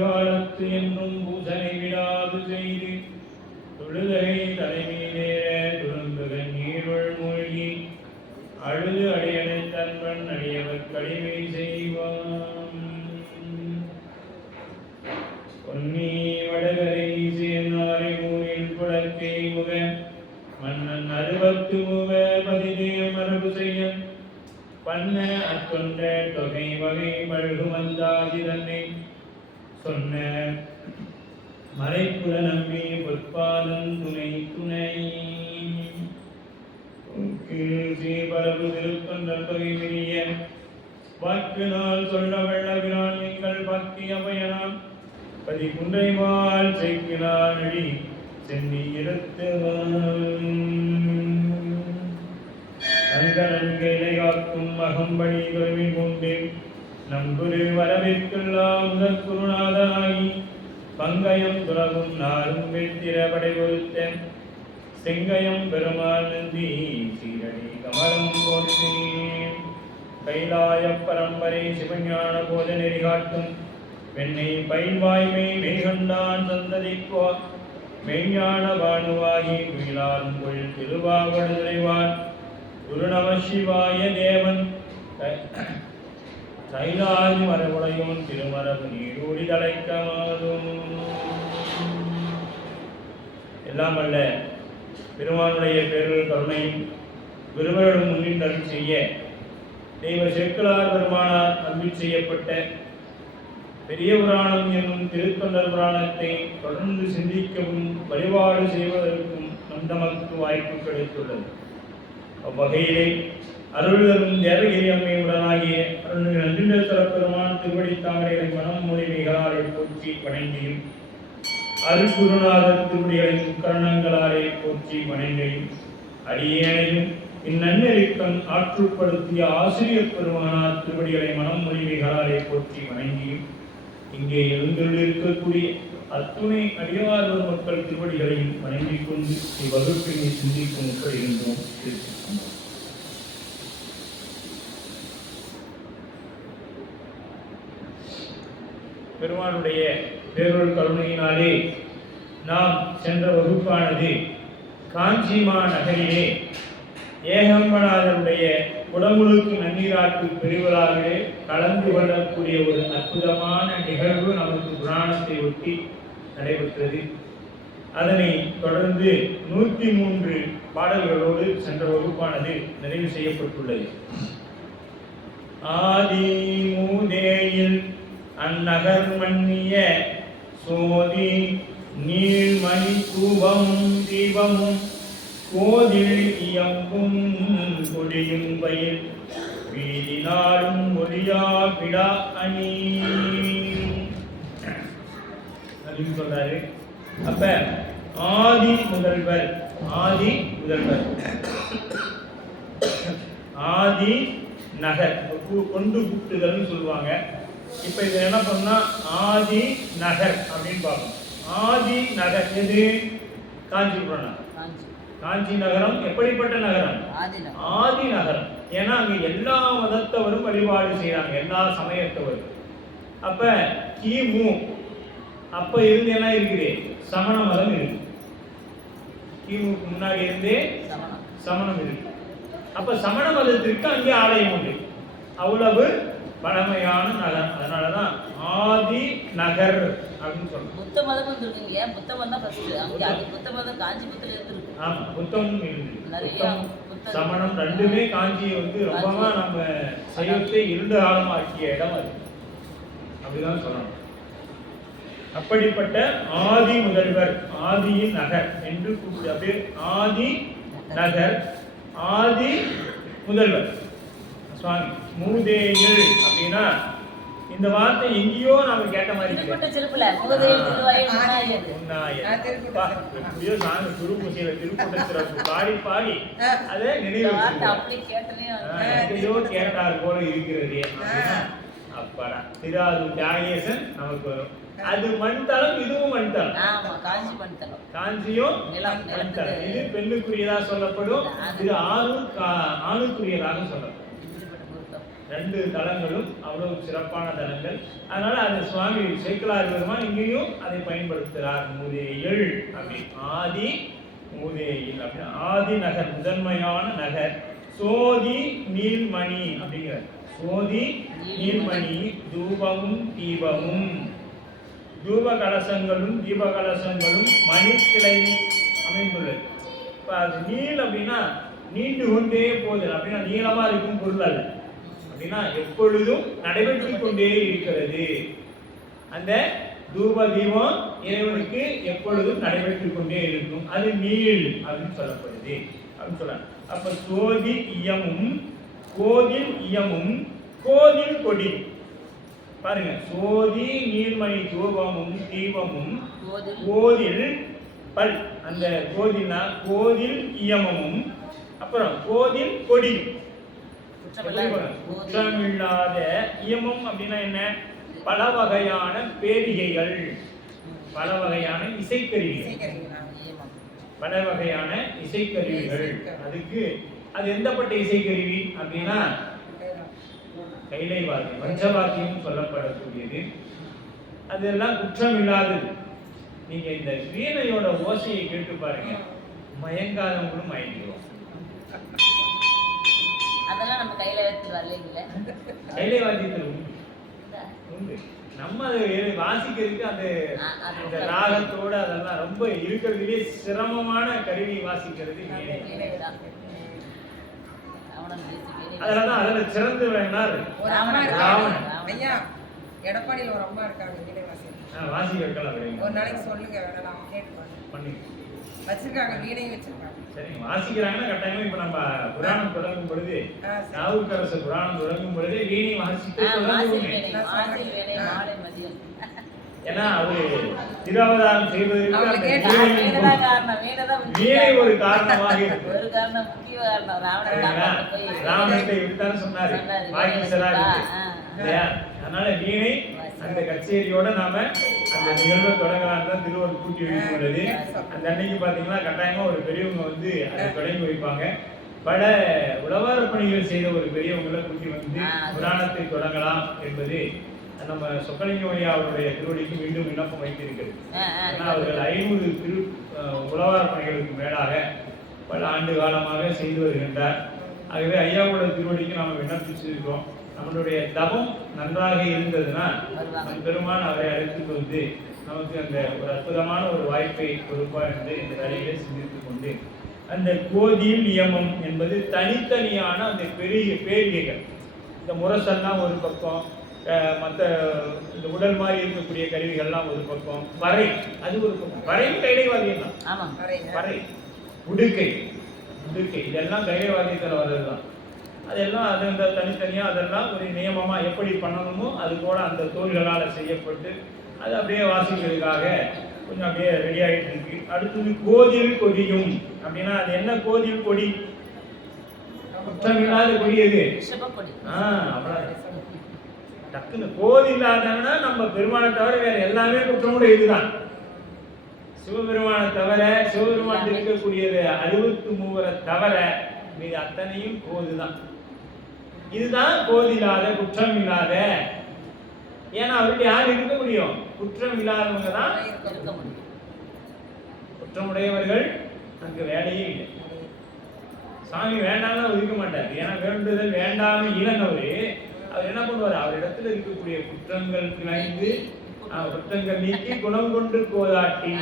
காலத்து என்றும் பூசனை விடாது செய்து தொழுகை தலைமையிலேற துருந்துக நீருள் மூழ்கி அழுது அடையனை தன்பன் அடியவர் கடிமை செய்வான். பொன்னி வடகரை சேர்ந்தாரை ஊரில் குளக்கை முக மன்னன் 60 முக பதிதே மரபு செய்ய பண்ண அத்தொன்ற தொகை வகை பழகு வந்தாதி தன்னை சொன்ன மறைப்புல நம்பி பொற்பாதன் துணை துணை பரவு திருத்தொன்றல் தொகை பெரிய வாக்கு நாள் சொல்ல வெள்ளவிரான் நீங்கள் பக்தி அபயனாம் பதி குன்றைவாள் செய்கிறான் அடி சென்னி அங்கரன்களை காக்கும் அகம்படி தொழில் கொண்டு நம்புரு வரவேற்கெல்லாம் முதற் குருநாதனாகி பங்கயம் துறவும் நாரும் வெற்றிர படை பொருத்த செங்கயம் பெருமாள் நந்தி சீரடி கமலம் போற்றி கைலாய பரம்பரை சிவஞான போத நெறி காட்டும் வெண்ணை பயில்வாய்மை மெய்கண்டான் சந்ததிக்கோ மெய்ஞான வாணுவாகி குயிலாரும் கொள் திருவாவடுதுறைவான் குரு நம சிவாய தேவன் கைலாதி மரபுடையோன் திருமரபு நீரூடி தலைக்கமாதும். எல்லாம் அல்ல பெருமானுடைய பேருள் கருணையும் விருவருடன் முன்னின்று அருள் செய்ய தெய்வ செக்குலார் பெருமானார் அருள் செய்யப்பட்ட பெரிய புராணம் என்னும் திருத்தொண்டர் புராணத்தை தொடர்ந்து சிந்திக்கவும் வழிபாடு செய்வதற்கும் நமக்கு வாய்ப்பு கிடைத்துள்ளது. அவ்வகையிலே அருள் தரும் தேவகிரி அம்மையுடனாகிய அருள்மிகு நஞ்சுண்டேஸ்வர பெருமான் திருவடி தாமரைகளை மனம் மொழிமைகளாலே போற்றி வணங்கியும் அருள்குருநாதர் திருவடிகளின் முக்கரணங்களாலே போற்றி வணங்கியும் அடியேனையும் இந்நன்னெறிக்கண் ஆற்றுப்படுத்திய ஆசிரியர் பெருமானார் திருவடிகளை மனம் மொழிமைகளாலே போற்றி வணங்கியும் இங்கே எழுந்துள்ளிருக்கக்கூடிய அத்துணை அடியார் மக்கள் திருவடிகளையும் வணங்கிக் கொண்டு இவ்வகுப்பினை சிந்திக்கும் முற்படுகின்றோம். பெருமானுடைய பேரொருள் கருணையினாலே நாம் சென்ற வகுப்பானது காஞ்சிமா நகரிலே ஏகம்பநாதருடைய குடமுழுக்கு நன்னீராட்டு பெருவிழாவிலே கலந்து கொள்ளக்கூடிய ஒரு அற்புதமான நிகழ்வு நமக்கு புராணத்தை ஒட்டி நடைபெற்றது. அதனை தொடர்ந்து 103 பாடல்களோடு சென்ற வகுப்பானது நிறைவு செய்யப்பட்டுள்ளது. ஆதி மூதேயில் அந்நகர் மன்னிய சோதி நீள்மணி தூபமும் தீபமும் கோதில் இயம்பும் கொடியும் பயில் வீதி நாடும் ஒளியா பிடா அணி அப்படின்னு சொல்றாரு. அப்ப ஆதி முதல்வர் ஆதி நகர் கொண்டு கூட்டுதல் சொல்லுவாங்க. இப்ப இது என்ன பண்ணா ஆதி நகர் அப்படின்னு பார்க்கணும். ஆதி நகர் எது? காஞ்சிபுரம். காஞ்சி நகரம் எப்படிப்பட்ட நகரம்? ஆதி நகரம். ஏன்னா அங்க எல்லா மதத்தவரும் வழிபாடு செய்யறாங்க, எல்லா சமயத்தவரும். அப்ப கிமு அப்ப இருந்து என்ன இருக்குது? சமண மதம் இருக்கு. கிமுக்கு முன்னாடி இருந்தே சமணம் இருக்கு. அப்ப சமண மதத்திற்கு அங்கே ஆலயம் உண்டு. அவ்வளவு பழமையான நகரம். அதனாலதான் ஆதி நகர் அப்படின்னு சொல்றோம். புத்த மதமும் இருக்குங்க. புத்த மதம் ஃபர்ஸ்ட். அங்க அது புத்த மதம் காஞ்சிபுரத்துல இருக்கு. ஆமா, புத்தமும் இருக்கு. நிறைய சமணம் ரெண்டுமே காஞ்சியை ரொம்பமா நம்ம சைவத்தை இருண்ட காலம் ஆக்கிய இடம் அது. அப்படிதான் சொல்லணும். அப்படிப்பட்ட ஆதி முதல்வர் ஆதியின் நகர் என்று கூப்பிட்டு ஆதி நகர் ஆதி முதல்வர் சுவாமி மூதேயில் அப்படின்னா இந்த வார்த்தை எங்கேயோ நாம கேட்ட மாதிரி பாடி பாடி அதை நினைவு கேட்டார் போல இருக்கிறது. அப்படா திராது தியாகேசன் நமக்கு வரும். அது மண்தளம், இதுவும் மண்தளம். காஞ்சியும் மண்தளம். இது பெண்ணுக்குரியதாக சொல்லப்படும், இது ஆணுக்குரியதாக சொல்லப்படும். ரெண்டு தலங்களும் அவ்வளவு சிறப்பான தலங்கள். அதனால அந்த சுவாமி சேக்கிழார் பெருமான் இங்கேயும் அதை பயன்படுத்துகிறார். மூதேயில் அப்படி ஆதி மூதேயில் அப்படி ஆதி நகர், முதன்மையான நகர். சோதி நீல்மணி அப்படிங்கிற சோதி நீல்மணி தூபமும் தீபமும், தூப கலசங்களும் தீப கலசங்களும் மணிக்கிளை அமைந்துள்ளது. இப்போ அது நீள் அப்படின்னா நீண்டு கொண்டே போகுது அப்படின்னா நீளமா இருக்கும் பொருள் அல்ல. அப்படின்னா எப்பொழுதும் நடைபெற்று கொண்டே இருக்கிறது. அந்த தூப தீபம் இறைவனுக்கு எப்பொழுதும் நடைபெற்று கொண்டே இருக்கும். அது நீள் அப்படின்னு சொல்லப்படுது அப்படின்னு சொல்றாங்க. அப்ப சோதி இயமும் கோதில் இயமும் கோதில் கொடி. பாருங்க, சோதி நீர்மணி தூபமும் தீபமும் கோதில் பல், அந்த கோதில்னா கோதில் இயமமும், அப்புறம் கோதில் கொடி. குற்றமில்லாத இயமம் அப்படின்னா என்ன? பல வகையான பேரிகைகள், பல வகையான இசைக்கருவிகள், பல வகையான இசைக்கருவிகள். அதுக்கு அது எந்தப்பட்ட இசைக்கருவி அப்படின்னா கைலை வாத்தியம், பஞ்சவாத்தியம் சொல்லப்படக்கூடியது. அதெல்லாம் குற்றம் இல்லாதது. நீங்க இந்த வீணையோட ஓசையை கேட்டு பாருங்க, மயங்காதவங்களும் மயங்கிடுவோம். அதெல்லாம் நம்ம கையில எடுத்து வரல. கைலை வாத்தியத்தில் உண்டு. நம்ம அதை வாசிக்கிறதுக்கு அந்த ராகத்தோட அதெல்லாம் ரொம்ப இருக்கிறதுலே சிரமமான கருவி வாசிக்கிறது வீணை. அதனாலதான் அதுல சிறந்து வேணார் ராவணன். ஐயா எடப்பாடியில் ஒரு அம்மா இருக்காங்க வீணை வாசி வைக்கலாம். ஒரு நாளைக்கு சொல்லுங்க, வேணாம் கேட்டு பண்ணி வச்சிருக்காங்க, வீணையும் வச்சிருக்காங்க. சரி, வாசிக்கிறாங்கன்னா கட்டாயமா இப்ப நம்ம புராணம் தொடங்கும் பொழுது, நாவுக்கரசு புராணம் தொடங்கும் பொழுது வீணை வாசித்து ஏன்னா அவரு திருவாவதாரம் செய்வதற்கு வீணை ஒரு காரணமாக இருக்கு. ராவணத்தை விட்டான்னு சொன்னாரு வாகீசரா இல்லையா? அதனால வீணை அந்த கச்சேரியோட நாம அந்த நிகழ்வை தொடங்கலாம் தான் திருவள்ளுவர் கூட்டி வைத்துள்ளது. அந்த அன்னைக்கு பாத்தீங்கன்னா கட்டாயமா ஒரு பெரியவங்க வந்து அதை தொடங்கி வைப்பாங்க. பல உழவார பணிகள் செய்த ஒரு பெரியவங்களை கூட்டி வந்து புராணத்தை தொடங்கலாம் என்பது நம்ம சொக்கலிங்கம் ஐயா அவருடைய திருவடிக்கு மீண்டும் விண்ணப்பம் வைத்திருக்கிறது. ஏன்னா அவர்கள் 500 உழவார பணிகளுக்கு மேலாக பல ஆண்டு காலமாக செய்து வருகின்றார். ஆகவே ஐயாவோட திருவடிக்கு நாம விண்ணப்பிச்சிருக்கோம். நம்மளுடைய தவம் நன்றாக இருந்ததுன்னா பெருமான் அவரை அழைத்துட்டு வந்து நமக்கு அந்த ஒரு அற்புதமான ஒரு வாய்ப்பை கொடுப்பார் என்று இந்த வேலையிலே சிந்தித்துக் கொண்டு, அந்த கோதில் நியமம் என்பது தனித்தனியான அந்த பெரிய பேரிகைகள். இந்த முரசெல்லாம் ஒரு பக்கம், மற்ற இந்த உடல் மாதிரி இருக்கக்கூடிய கருவிகள்லாம் ஒரு பக்கம், வரை அது ஒரு பக்கம். வரையும் கைலைவாதியம் தான். வரை, உடுக்கை, இதெல்லாம் கைலைவாதியத்தில் வர்றதுதான். அதெல்லாம் அது அந்த தனித்தனியாக அதெல்லாம் ஒரு நியமமாக எப்படி பண்ணணுமோ அது கூட அந்த தோள்களால் செய்யப்பட்டு அது அப்படியே வாசிக்கிறதுக்காக கொஞ்சம் அப்படியே ரெடி ஆகிட்டு இருக்கு. அடுத்தது கோதில் கொடியும் அப்படின்னா அது என்ன? கோதில் கொடி குற்றமில்லாத கொடி எது? டக்குன்னு கோதி இல்லாதவனா நம்ம பெருமானை தவிர வேற எல்லாமே குற்றமுடைய இதுதான். சிவபெருமானை தவிர, சிவபெருமான் இருக்கக்கூடியது 63 தவிர மீது அத்தனையும் கோதுதான். இதுதான் கோதில்லாத, குற்றம் இல்லாத. ஏன்னா அவருக்கு யார் இருக்க முடியும்? குற்றம் இல்லாதவங்க தான் இருக்க முடியும். குற்றமுடையவர்கள் அங்கு வேலையே இல்லை. சாமி வேண்டாம்னா ஒதுக்க மாட்டார். ஏன்னா வேண்டுதல் வேண்டாம இளனவரு அவர் என்ன பண்ணுவார்? அவர் இடத்துல இருக்கக்கூடிய குற்றங்கள் கிளைந்து குற்றங்கள் நீக்கி குணம் கொண்டு கோதாட்டி,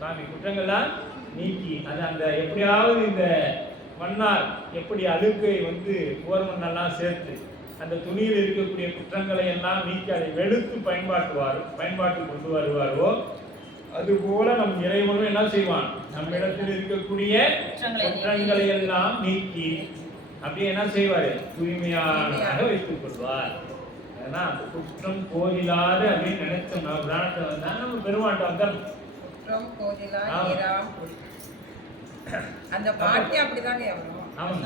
சாமி குற்றங்கள்லாம் நீக்கி அது அந்த எப்படியாவது இந்த மன்னார் எப்படி அழுக்கை வந்து போர்மண்ணெல்லாம் சேர்த்து அந்த துணியில் இருக்கக்கூடிய குற்றங்களை எல்லாம் நீக்கி அதை வெளுத்து பயன்பாட்டு கொண்டு வருவாரோ அதுபோல நம் இறைவனும் என்ன செய்வான்? நம்ம இடத்தில் இருக்கக்கூடிய குற்றங்களை எல்லாம் நீக்கி அப்படியே என்ன செய்வாரு? தூய்மையாக வைத்துக் கொள்வார். ஏன்னா குற்றம் கோதிலாது அப்படின்னு நினைச்சோம்னா புராணத்தை வந்தா நம்ம பெருமாட்ட வந்தோம். குற்றம் கோதிலா அந்த பாட்டு அப்படிதாங்க வரும்.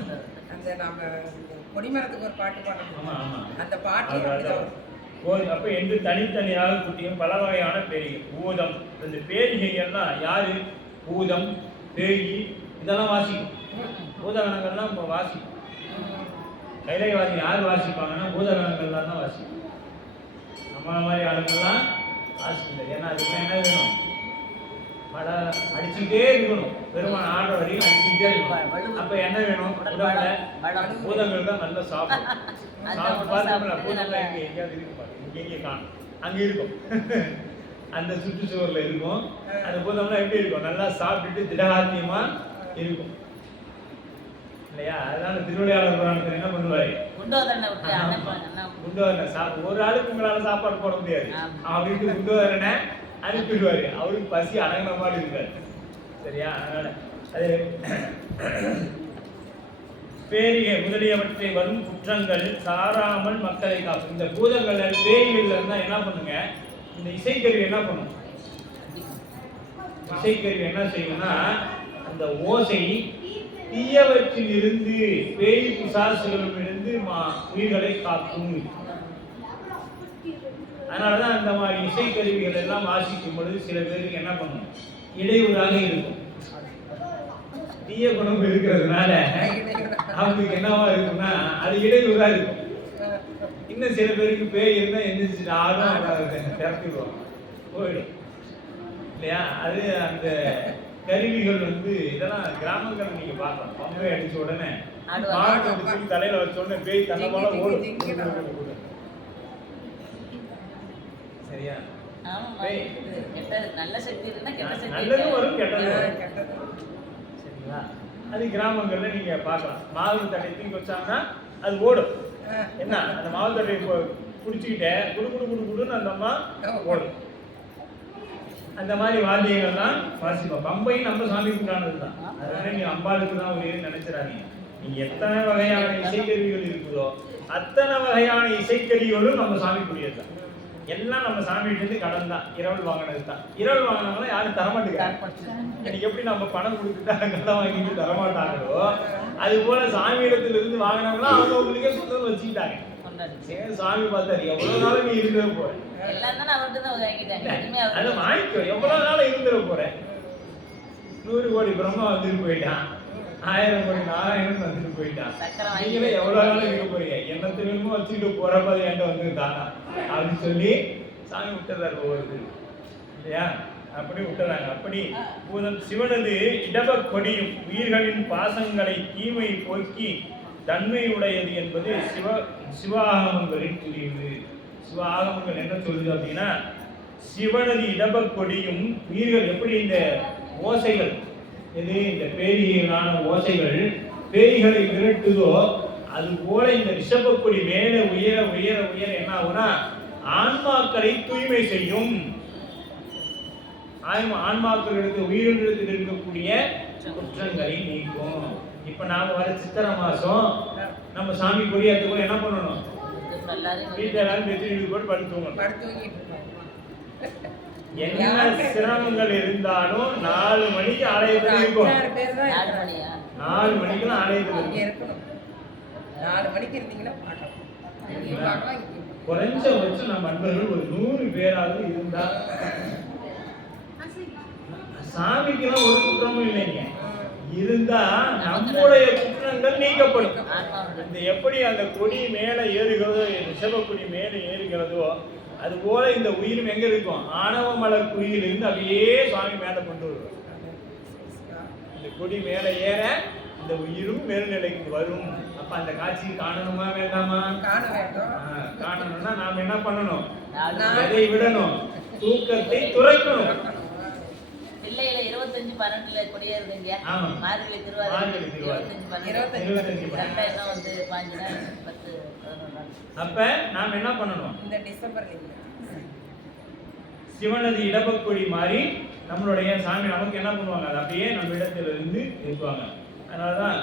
அந்த நாம கொடிமரத்துக்கு ஒரு பாட்டு பாடணும். அந்த பாட்டு அப்ப என்று தனித்தனியாக குட்டியும் பல வகையான பேரிகை. பூதம், இந்த பேரிகைகள்லாம் யாரு? பூதம், பேயி இதெல்லாம் வாசிக்கும். பூதகணங்கள்லாம் இப்போ வாசிக்கும். கைலைவாதி யார் வாசிப்பாங்கன்னா பூதகணங்கள்லாம் தான் வாசிப்பாங்க. நம்மள மாதிரி ஆளுங்கள்லாம் வாசிக்கல. ஏன்னா அதுக்கு என்ன வேணும், மழை அடிச்சுக்கிட்டே இருக்கணும், பெருமாள் ஆடுற வரைக்கும் அடிச்சுக்கிட்டே இருக்கணும். அப்ப என்ன வேணும், உடம்புல பூதங்கள் தான் நல்லா சாப்பிடும். சாப்பிட்டு பார்த்தோம்ல பூதங்கள் எங்கேயாவது இருக்கு பாருங்க, எங்கே காணும், அங்கே இருக்கும். அந்த சுற்றுச்சுவரில் இருக்கும். அந்த பூதம்லாம் எப்படி இருக்கும், நல்லா சாப்பிட்டுட்டு திடகாத்தியமா இருக்கும் இல்லையா? அதனால திருவிளையாடல் புராணத்தில் என்ன பண்ணுவாரு, குண்டோதரனை ஒரு ஆளுக்கு உங்களால சாப்பாடு போட முடியாது அப்படின்ட்டு குண்டோதரனை அனுப்பிடுவாரு. அவருக்கு பசி அடங்கின மாதிரி இருக்காரு. சரியா? அதனால அது பேரிகை முதலியவற்றை வரும் குற்றங்கள் சாராமல் மக்களை காக்கும். இந்த பூதங்கள் பேய்கள் இருந்தா என்ன பண்ணுங்க, இந்த இசைக்கருவி என்ன பண்ணும், இசைக்கருவி என்ன செய்யும்னா அந்த ஓசை தீயவற்றில் இருந்து பேய் பிசாசுகளிடம் இருந்து உயிர்களை காக்கும். அதனாலதான் அந்த மாதிரி இசைக்கருவிகள் எல்லாம் வாசிக்கும் பொழுது சில பேருக்கு என்ன பண்ணும், இடையூறாக இருக்கும். தீய குணம் இருக்கிறதுனால அவங்களுக்கு என்னவா இருக்கும்னா அது இடையூறா இருக்கும். இன்னும் சில பேருக்கு பேய் இருந்தா எந்திரிச்சு ஆடும் திறப்பிடுவாங்க, போயிடும் இல்லையா? அது அந்த கருவிகள் இதெல்லாம் கிராமங்கள் நீங்க பார்க்கலாம். பம்பை அடிச்ச உடனே பாட்டு தலையில வச்ச உடனே பேய் தன்னமால ஓடும். சரியா? நல்லதும் வரும் கெட்டதும் வரும். சரிங்களா? அது கிராமங்கள்ல நீங்க பார்க்கலாம். மாவு தட்டை தூக்கி வச்சாங்கன்னா அது ஓடும். என்ன, அந்த மாவு தட்டையை குடிச்சுக்கிட்டே குடு குடு குடு குடுன்னு அந்த அம்மா ஓடும். அந்த மாதிரி வாத்தியங்கள்லாம் வாசிப்போம். பம்பையும் நம்ம சாமி குண்டானது தான். அதனால நீங்க அம்பாளுக்கு தான் ஒரு நினைச்சிடாதீங்க. நீங்க எத்தனை வகையான இசைக்கருவிகள் இருக்குதோ அத்தனை வகையான இசைக்கருவிகளும் நம்ம சாமிக்குரியது தான். எல்லாம் நம்ம சாமிகிட்ட கடன் தான், இரவல் வாங்கினது தான். இரவல் வாங்கினவங்க யாரும் தரமாட்டேங்கிறாங்க. எனக்கு எப்படி நம்ம பணம் கொடுத்துட்டா கடன் வாங்கிட்டு தரமாட்டாங்களோ அது போல சாமியிடத்துல இருந்து வாங்கினவங்களாம் அவங்க உங்களுக்கே சுத்தம் வச்சுக்கிட்டாங்க. சாமி பார்த்தாரு, எவ்வளவு நாளும் நீ இருந்துட போற, அதை வாங்கிக்கோ, எவ்வளவு நாளும் இருந்துட போற. 100 கோடி பிரம்மா வந்துட்டு போயிட்டான், 1000 கோடி நாராயணன் வந்துட்டு போயிட்டான், நீங்களே எவ்வளவு நாளும் இருக்க போறீங்க, என்னத்து வேணுமோ வச்சுட்டு போறப்ப என்கிட்ட வந்துருந்தானா அப்படின்னு சொல்லி சாமி விட்டுறாரு ஒவ்வொரு இல்லையா? அப்படி விட்டுறாங்க. அப்படி பூதம் சிவனது இடப கொடியும் உயிர்களின் பாசங்களை தீமை போக்கி தன்மையுடையது என்பது சிவாகமங்களில் கூறியது. சிவாகமங்கள் என்ன சொல்லுது அப்படின்னா, சிவனது இடப கொடியும் உயிர்கள் எப்படி இந்த ஓசைகள் இந்த பேரிகளான ஓசைகள் பேய்களை விரட்டுதோ அது போல இந்த ரிஷபக்கொடி மேல உயர உயர உயர என்ன ஆகும்னா ஆன்மாக்களை தூய்மை செய்யும். ஆன்மாக்களிடத்து உயிரிழத்தில் இருக்கக்கூடிய குற்றங்களை நீக்கும். இப்ப நாம வர சித்திரை மாசம் நம்ம சாமி கொடியாத்துக்கு என்ன பண்ணணும், வீட்டுல எல்லாரும் வெற்றி போட்டு படுத்துவோம். என்ன சிரமங்கள் இருந்தாலும் 4 மணிக்கு ஆலயத்தில் இருக்கும். 4 மணிக்கெல்லாம் ஆலயத்தில் இருக்கணும். 4 மணிக்கு இருந்தீங்கன்னா குறைஞ்சபட்சம் நம்ம நண்பர்கள் ஒரு 100 பேராவது இருந்தா சாமிக்கெல்லாம் ஒரு குற்றமும் இல்லைங்க. இருந்தா நம்முடைய குற்றங்கள் நீக்கப்படும். இந்த எப்படி அந்த கொடி மேல ஏறுகிறதோ, ரிஷபக்கொடி மேல ஏறுகிறதோ அது போல இந்த உயிரும் எங்க இருக்கும், ஆணவ மலர் குறியிலிருந்து அப்படியே சுவாமி மேல கொண்டு வருவார். இந்த கொடி மேல ஏற இந்த உயிரும் மேல்நிலைக்கு வரும். அப்ப அந்த காட்சி காணணுமா வேண்டாமா? காணணும்னா நாம என்ன பண்ணணும், அதை விடணும், தூக்கத்தை துறைக்கணும். பிள்ளையில 25/12 கொடியேறுதுங்க. மார்கழி திருவாதிரை 25 அப்ப நாம என்ன பண்ணணும், இந்த டிசம்பர் சிவனது இடபக்கொடி மாறி நம்மளுடைய சாமி நமக்கு என்ன பண்ணுவாங்க, அது அப்படியே நம்ம இடத்துல இருந்து இருக்குவாங்க. அதனாலதான்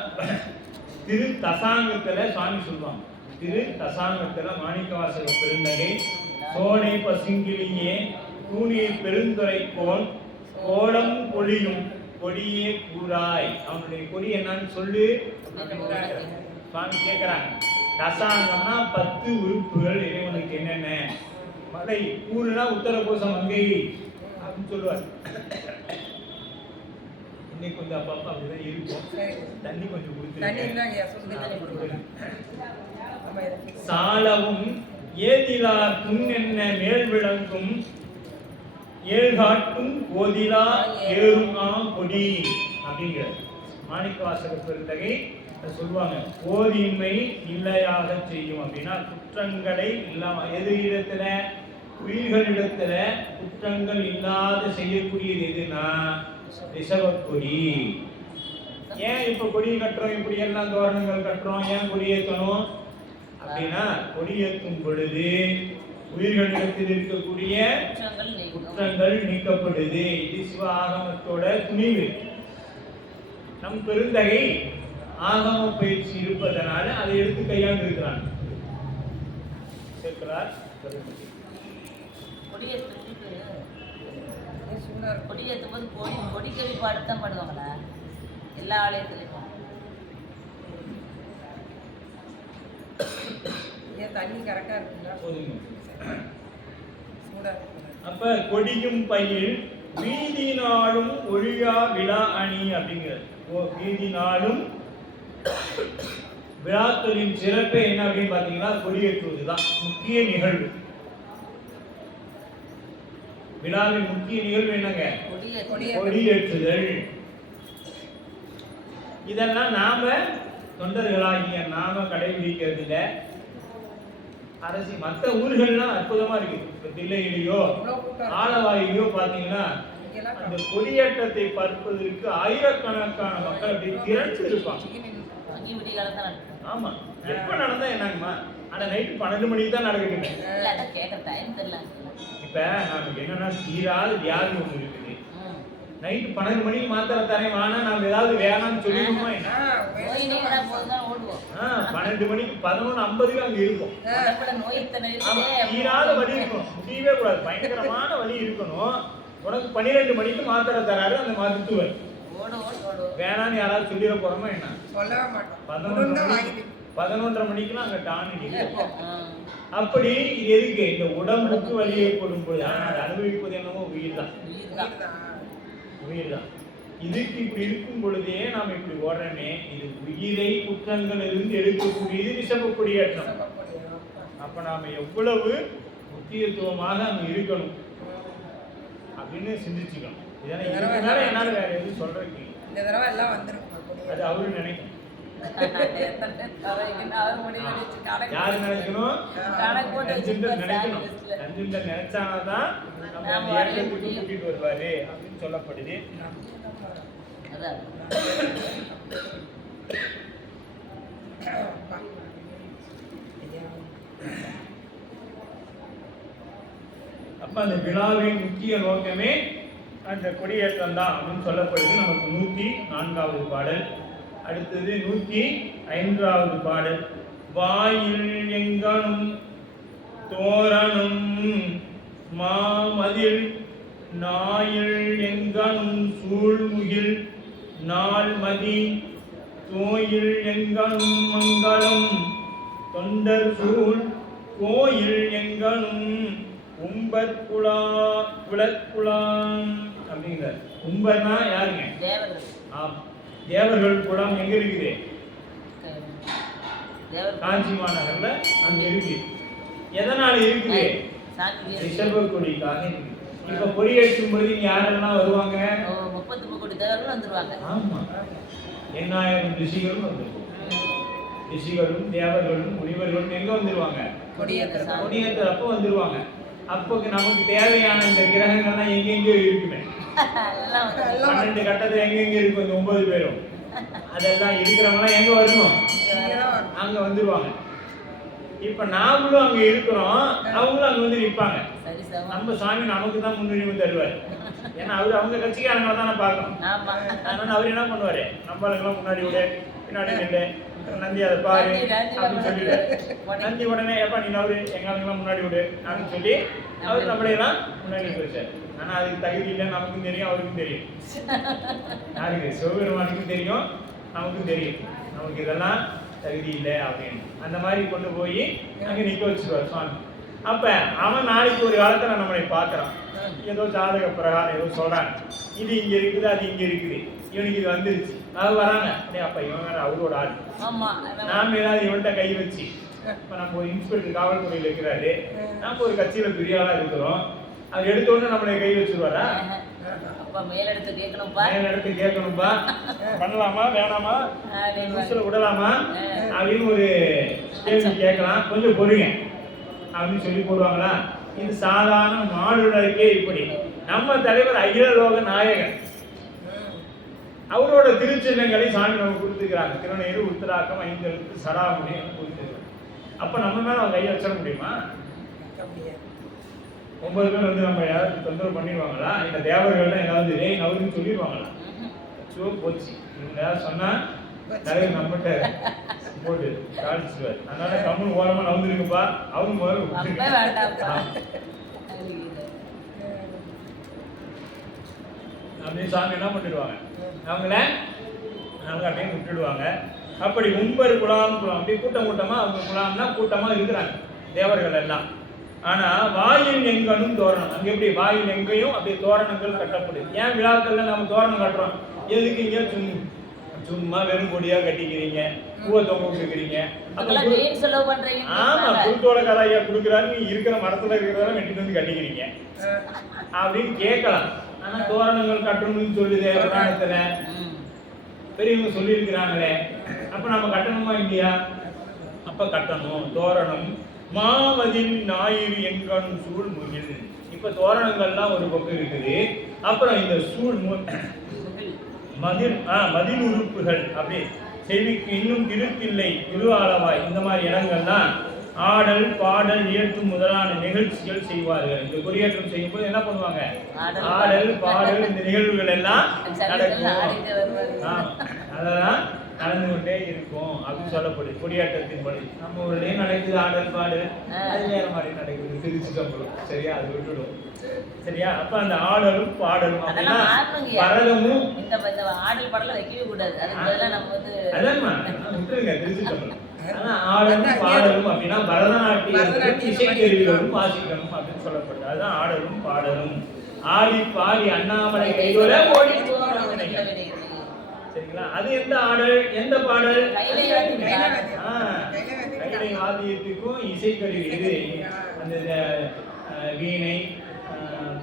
திரு தசாங்கத்துல சுவாமி சொல்லுவாங்க, திரு தசாங்கத்துல மாணிக்கவாசக பெருந்தகை சோனை பசுங்கிளியே தூணியை பெருந்துரைக்கோன் கோலம் பொழியும் கொடியே கூறாய். அவனுடைய கொடி என்னன்னு சொல்லு சுவாமி கேட்கிறாங்க. தசாங்கம்னா 10 உறுப்புகள் இறைவனுக்கு என்னென்ன, மலை கூறுனா உத்தரகோசம் மங்கை அப்படின்னு சொல்லுவார். இன்னைக்கு கொஞ்சம் அப்பப்போ அப்படிதான் இருக்கும். சரி. தண்ணி கொஞ்சம் தண்ணி கொடுத்துருக்கேன். இருந்தாங்க ஐயா, சுடு தண்ணி கொடுங்க. ஆமா, இருக்கு. சாலவும் ஏதிலா துன் என்ன மேல் விளங்கும் ஏழ்காட்டும் கோதிலா ஏறுமா கொடி அப்படிங்கிற மாணிக்கவாசக பெருந்தகை சொல்லுவாங்க. கோதின்மை இல்லையாக செய்யும் அப்படின்னா குற்றங்களை இல்லாம எது இடத்துல உயிர்களிடத்துல குற்றங்கள் இல்லாத செய்யக்கூடியது எதுனா ரிஷபக்கொடி. ஏன் இப்ப கொடி கட்டுறோம், இப்படி எல்லாம் தோரணங்கள் கட்டுறோம், ஏன் கொடியேற்றணும் அப்படின்னா கொடியேற்றும் பொழுது உயிர்களிடத்தில் இருக்கக்கூடிய குற்றங்கள் நீக்கப்படுது. இது சிவ ஆகமத்தோட துணிவு. நம் பெருந்தகை ஆகம பயிற்சி இருப்பதனால அதை எடுத்து கையாண்டு இருக்கிறாங்க. சேர்க்கிறார் கொடியேற்றும் போது கொடிக்கவி பாடத்தான் பாடுவாங்களா எல்லா ஆலயத்துலையும்? தண்ணி கரெக்டா இருக்குங்களா? அப்ப கொடியும் பயில் வீதி நாளும் ஒழியா விழா அணி அப்படிங்கிறது. வீதி நாளும் விழாக்களின் சிறப்பு என்ன அப்படின்னு பாத்தீங்கன்னா கொடியேற்றுவதுதான் முக்கிய நிகழ்வு. விழாவின் முக்கிய நிகழ்வு என்னங்க? கொடியேற்றுதல். இதெல்லாம் நாம தொண்டர்களாகிய நாம கடைபிடிக்கிறது இல்ல. அரசு மற்ற ஊர்கள்லாம் அற்புதமா இருக்கு. இப்ப தில்லையிலையோ ஆலவாயிலையோ பாத்தீங்கன்னா அந்த கொடியேற்றத்தை பார்ப்பதற்கு ஆயிரக்கணக்கான மக்கள் அப்படி திரண்டு இருப்பாங்க. ஆமா, எப்ப நடந்தா என்னங்கம்மா? ஆனா நைட்டு 12 மணிக்கு தான் நடக்குதுங்க. இப்ப நமக்கு என்னன்னா தீராத வியாதி ஒண்ணு இருக்குது. நைட்டு 12 மணிக்கு மாத்திரை தரேன் வானா நாம ஏதாவது வேணாம்னு சொல்லிடுவோமா என்ன? 12 மணிக்கு 11:50 அங்க இருக்கும். தீராத வலி இருக்கும், முடியவே கூடாது, பயங்கரமான வலி இருக்கணும். உனக்கு 12 மணிக்கு மாத்திரை தராரு அந்த மருத்துவர். வேணான்னு யாராவது சொல்லிட போறோமா என்ன? 11:30 மணிக்கெல்லாம் அங்க டானி இருக்கும். அப்படி இது எதுக்கு? இந்த உடம்புக்கு வலியை கொடுக்கும்போது அதை அனுபவிப்பது என்னமோ உயிர் தான். உயிர் தான். இதுக்கு இப்படி இருக்கும் பொழுதே நாம் இப்படி ஓடுறோமே, இது உயிரை குற்றங்கள் இருந்து எடுக்கக்கூடியது ரிஷப கொடியேற்றம். அப்ப நாம எவ்வளவு முக்கியத்துவமாக அங்க இருக்கணும் அப்படின்னு சிந்திச்சுக்கணும். இதனால என்னால வேற எதுவும் சொல்றதுக்கு இந்த தடவை எல்லாம் வந்துரும். அது அவரு நினைக்கணும். யாரு நினைக்கணும்? நினைக்கணும். நினைச்சாதான் நம்ம அந்த இடத்துக்கு கூட்டிட்டு வருவாரு அப்படின்னு சொல்லப்படுது. அப்ப அந்த விழாவின் முக்கிய நோக்கமே அந்த கொடியேற்றம் தான் அப்படின்னு சொல்லப்படுது. நமக்கு 104வது பாடல். அடுத்தது 105வது பாடல். வாயில் எங்கனும் தோரணம் மாமதில் நாயில் எங்கனும் சூழ்முகில் நாள்மதி தோயில் எங்கனும் மங்களம் தொண்டர் சூழ் கோயில் எங்கனும் உம்பற்குளா குளக்குளாம் அப்படிங்கிறார். உம்பர்னா யாருங்க? தேவர்கள் குளம் எங்க இருக்குது? காஞ்சி மாநகர்ல அங்க இருக்கு. எதனால இருக்குது? ரிஷப கொடிக்காக இருக்கு. இப்ப கொடியேற்றும் பொழுது யாரெல்லாம் வருவாங்க? 33 கோடி தேவர்கள் வந்துருவாங்க. ஆமா, 8000 ரிஷிகளும் வந்துருவாங்க. ரிஷிகளும் தேவர்களும் முனிவர்களும் எங்க வந்துருவாங்க? கொடியேற்றப்ப வந்துருவாங்க. அப்போ நமக்கு தேவையான இந்த கிரகங்கள்லாம் எங்கெங்கயோ இருக்குமே. 12 கட்டத்துல எங்கெங்க இருக்கும் இந்த 9 பேரும்? அதெல்லாம் இருக்கிறவங்களாம் எங்க வரணும்? அங்க வந்துருவாங்க. இப்ப நாமளும் அங்க இருக்கிறோம், அவங்களும் அங்க வந்து நிற்பாங்க. நம்ம சாமி நமக்கு தான் முன்னுரிமை தருவாரு. ஏன்னா அவரு அவங்க கட்சிக்காரங்களை தானே பார்க்கணும். அதனால அவர் என்ன பண்ணுவாரு? நம்மளுக்கெல்லாம் முன்னாடி விட பின்னாடி நின்று நந்தி அதை பாரு அப்படின்னு சொல்லிட்டு நந்தி உடனே எப்ப நீ அவரு எங்களுக்கெல்லாம் முன்னாடி விடு அப்படின்னு சொல்லி அவர் நம்மளையெல்லாம் முன்னாடி போயிட்டார். ஆனா அதுக்கு தகுதி இல்லை, நமக்கும் தெரியும், அவருக்கும் தெரியும். யாருக்கு? சிவபெருமானுக்கும் தெரியும், நமக்கும் தெரியும். நமக்கு இதெல்லாம் தகுதி இல்லை அப்படின்னு அந்த மாதிரி கொண்டு போய் அங்கே நிற்க வச்சுருவார் சுவாமி. அப்ப அவன் நாளைக்கு ஒரு காலத்துல நம்மளை பார்க்கறான், ஏதோ ஜாதக பிரகாரம் ஏதோ சொல்றாங்க, இது இங்க இருக்குது அது இங்க இருக்குது, இவனுக்கு இது வந்துருச்சு, அது வராங்க. அப்ப இவன் வேற அவரோட ஆள், நாம ஏதாவது இவன்கிட்ட கை வச்சு, இப்ப நம்ம ஒரு இன்ஸ்பெக்டர் காவல்துறையில் இருக்கிறாரு, நம்ம ஒரு கட்சியில பெரிய ஆளா இருக்கிறோம், அது எடுத்த உடனே நம்மளை கை வச்சுருவாரா? மேலெடுத்து கேட்கணும்பா, பண்ணலாமா வேணாமா, விடலாமா அப்படின்னு ஒரு கேள்வி கேட்கலாம், கொஞ்சம் பொறுங்க அப்படின்னு சொல்லி போடுவாங்களா? இது சாதாரண மாடுகளுக்கே இப்படி. நம்ம தலைவர் அகில லோக நாயகன், அவரோட திருச்சின்னங்களை சாமி நம்ம கொடுத்துக்கிறாங்க. திருநீர், உத்தராக்கம், 5 எழுத்து, சடாமுடி கொடுத்துருக்காங்க. அப்ப நம்ம மேல அவங்க கையை வச்சிட முடியுமா? 9 பேர் வந்து நம்ம யாராவது தொந்தரவு பண்ணிடுவாங்களா? இந்த தேவர்கள்லாம் ஏதாவது நவருன்னு சொல்லிடுவாங்களா? போச்சு, இவங்க ஏதாவது சொன்னா தலைவர் நம்மகிட்ட போட்டு காடிச்சுவார். அதனால கம்முன்னு ஓரமா நவந்துருக்குப்பா, அவங்க முதல்ல அப்படின்னு சாமி என்ன பண்ணிடுவாங்க, அவங்க அப்படியே விட்டுடுவாங்க. அப்படி உம்பர் குலாம் அப்படி கூட்டம் கூட்டமா, அவங்க குலாம்னா கூட்டமா இருக்கிறாங்க தேவர்கள் எல்லாம். ஆனா வாயில் எங்கனும் தோரணம், அங்க எப்படி வாயில் எங்கேயும் அப்படியே தோரணங்கள் கட்டப்படுது. ஏன் விழாக்கள்ல நம்ம தோரணம் கட்டுறோம்? எதுக்கு? இங்க சும்மா வெறும் கொடியா கட்டிக்கிறீங்க, பூவை தொங்க விட்டுக்கிறீங்க. ஆமா, குருத்தோட கதையா கொடுக்குறாரு, நீ இருக்கிற மரத்துல இருக்கிறதெல்லாம் வெட்டிட்டு வந்து கட்டிக்கிறீங்க அப்படின்னு கேட்கலாம். ஆனா தோரணங்கள் கட்டணும்னு சொல்லுதே புராணத்துல, பெரியவங்க சொல்லி இருக்கிறாங்களே, அப்ப நம்ம கட்டணுமா இல்லையா? அப்ப கட்டணும். தோரணம் மாவதின் ஞாயிறு எங்கனும் சூழ் முகில். இப்ப தோரணங்கள்லாம் ஒரு பக்கம் இருக்குது, அப்புறம் இந்த சூழ் மதில் உறுப்புகள் அப்படி செவிக்கு இன்னும் திருத்தில்லை, திருவாலவாய், இந்த மாதிரி இடங்கள்லாம் ஆடல், பாடல், இயற்று முதலான நிகழ்ச்சிகள் செய்வார்கள். இந்த கொடியேற்றம் செய்யும் போது என்ன பண்ணுவாங்க? ஆடல், பாடல், இந்த நிகழ்வுகள் எல்லாம் நடக்கும். அதெல்லாம் நடந்து கொண்டே இருக்கும் அப்படின்னு சொல்லப்படுது கொடியேற்றத்தின் படி. நம்ம ஊர்லயே நடக்குது ஆடல் பாடல், அது வேற மாதிரி நடக்குது திருச்சி கம்பளம். சரியா, அது விட்டுடும். சரியா? அப்ப அந்த ஆடலும் பாடலும் பரதமும் ஆடல் பாடல வைக்கவே கூடாது, விட்டுருங்க திருச்சி கம்பளம். ஆனா ஆடலும் பாடலும் அப்படின்னா பரதநாட்டியம் இசைக்கருவிகளும் வாசிக்கணும் அப்படின்னு சொல்லப்படுது. அதுதான் ஆடலும் பாடலும். ஆடி பாடி அண்ணாமலை கைதொழ ஓடி. சரிங்களா? அது எந்த ஆடல், எந்த பாடல்? கைலை வாத்தியத்துக்கும் இசைக்கருவி இது, அந்த வீணை,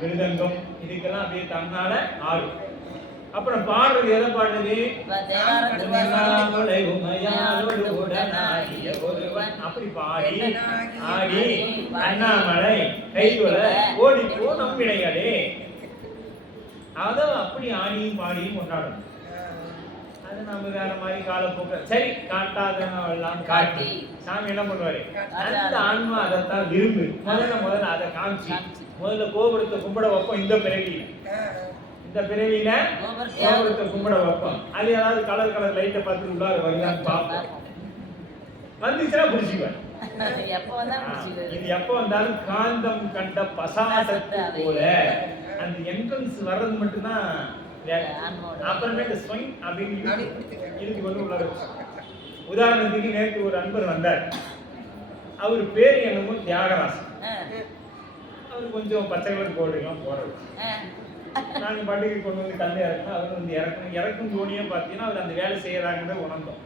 மிருதங்கம், இதுக்கெல்லாம் அப்படியே தன்னால ஆடும். அப்புறம் பாடுறது எதை பாடுறது? அப்படி பாடி ஆடி அண்ணாமலை கைதொழ ஓடிப்போ நம்பிடைகளே. அதான் அப்படி ஆடியும் பாடியும் கொண்டாடணும். அது நம்ம வேற மாதிரி காலப்போக்க சரி காட்டாதெல்லாம் காட்டி சாமி என்ன பண்ணுவாரு? அந்த ஆன்மா அதைத்தான் விரும்பு. முதல்ல அதை காமிச்சு முதல்ல கோபுரத்தை கும்பிட வைப்போம். இந்த பிறவியில கோபுரத்தை கும்பிட வைப்போம். அது ஏதாவது கலர் லைட்டை பார்த்து உள்ளார வருதான்னு பார்ப்போம். வந்துச்சுன்னா பிடிச்சிக்குவேன். இது எப்ப வந்தாலும் காந்தம் கண்ட பசாசத்து போல அந்த என்ட்ரன்ஸ் வர்றது மட்டும்தான். அப்புறமேட்டு ஸ்வைன் அப்படின்னு இதுக்கு வந்து உள்ள. உதாரணத்துக்கு நேற்று ஒரு அன்பர் வந்தார். அவர் பேர் என்னமோ தியாகராசன். அவர் கொஞ்சம் பச்சை கலர் கோடைலாம் போறது. நாங்கள் பாட்டுக்கு கொண்டு வந்து கல்லை இறக்கணும். அவர் வந்து இறக்கும் தோணியே பார்த்தீங்கன்னா அவர் அந்த வேலை செய்யறாங்கன்னு உணர்ந்தோம்.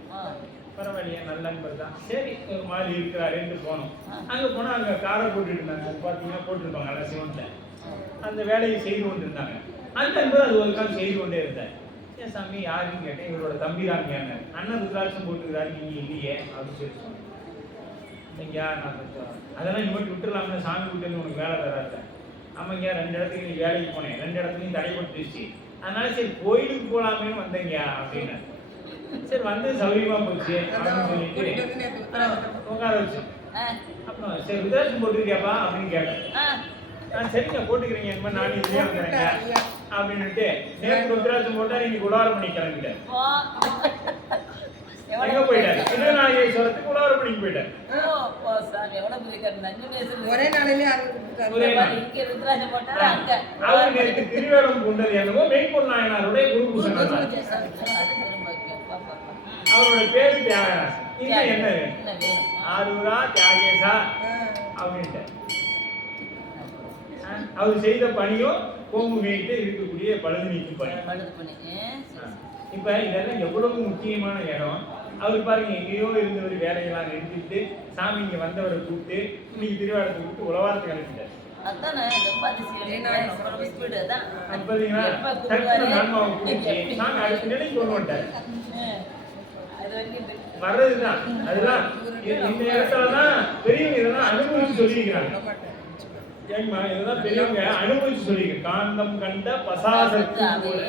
பரவாயில்லையா, நல்ல நண்பர் தான். சரி ஒரு மாதிரி இருக்கிறாருன்னு போனோம். அங்கே போனால் அங்கே காரை போட்டுட்டு இருந்தாங்க. அது பார்த்தீங்கன்னா போட்டிருப்பாங்க நல்லா சிவன்ல. அந்த வேலையை செய்து கொண்டு இருந்தாங்க. அந்த நண்பர் அது ஒரு காலம் செய்து கொண்டே இருந்தார். ஏன் சாமி யாருன்னு கேட்டேன். இவரோட தம்பி தான் கேங்க. அண்ணன் ருத்ராட்சம் போட்டுக்கிறாரு, நீங்க இல்லையே அப்படின்னு சொல்லி சொன்னேன். ஐயா நான் கொஞ்சம் அதெல்லாம் இனிமேல் விட்டுலாம்னு சாமி விட்டு உனக்கு வேலை தராது. ஆமாங்க, 2 இடத்துக்கு நீ வேலைக்கு போனேன், 2 இடத்துலையும் தடைப்பட்டுருச்சு, அதனால சரி கோயிலுக்கு போகலாமேன்னு வந்தேங்க அப்படின்னு. சரி வந்து சௌகரியமா போச்சு அப்படின்னு சொல்லிட்டு உட்கார வச்சோம். அப்புறம் சரி ருத்ராட்சம் போட்டுருக்கியாப்பா அப்படின்னு கேட்டேன். சரிங்க போட்டுக்கிறீங்க, இந்த மாதிரி நானும் இதுலேயே வந்துடுறேங்க அப்படின்னுட்டு நேற்று ருத்ராட்சம் போட்டா இன்னைக்கு உலாரமணி கிளம்பிட்டேன். எங்க போயிட்டாரு? திருநாகேஸ்வரத்துக்கு உலாரமணிக்கு போயிட்டாரு. ஒரே நாளிலே அவர் நேற்று திருவேடம் கொண்டது என்னவோ மெய்ப்பொருள் நாயனாருடைய குரு பூசன். அவரோட பேரு தியாகராசன். இன்னும் என்ன வேணும்? ஆரூரா தியாகேசா அப்படின்ட்டு அவர் செய்த பணியும் கோமுகையிட்டு இருக்கக்கூடிய பழுது நீக்கும் பணி. இப்ப இதெல்லாம் எவ்வளவு முக்கியமான இடம். அவர் பாருங்க எங்கேயோ இருந்தவர் வேலையெல்லாம் நிறுத்திட்டு சாமி இங்க வந்தவரை கூப்பிட்டு இன்னைக்கு திருவாரத்தை கூப்பிட்டு உழவாரத்துக்கு அனுப்பிட்டார். வர்றதுதான் அதுதான் இந்த இடத்துலதான் பெரியவங்க இதெல்லாம் அனுபவிச்சு சொல்லியிருக்கிறாங்க. ஏங்கம்மா இதெல்லாம் பெரியவங்க அனுபவிச்சு சொல்லியிருக்காங்க. காந்தம் கண்ட பசாசத்து போல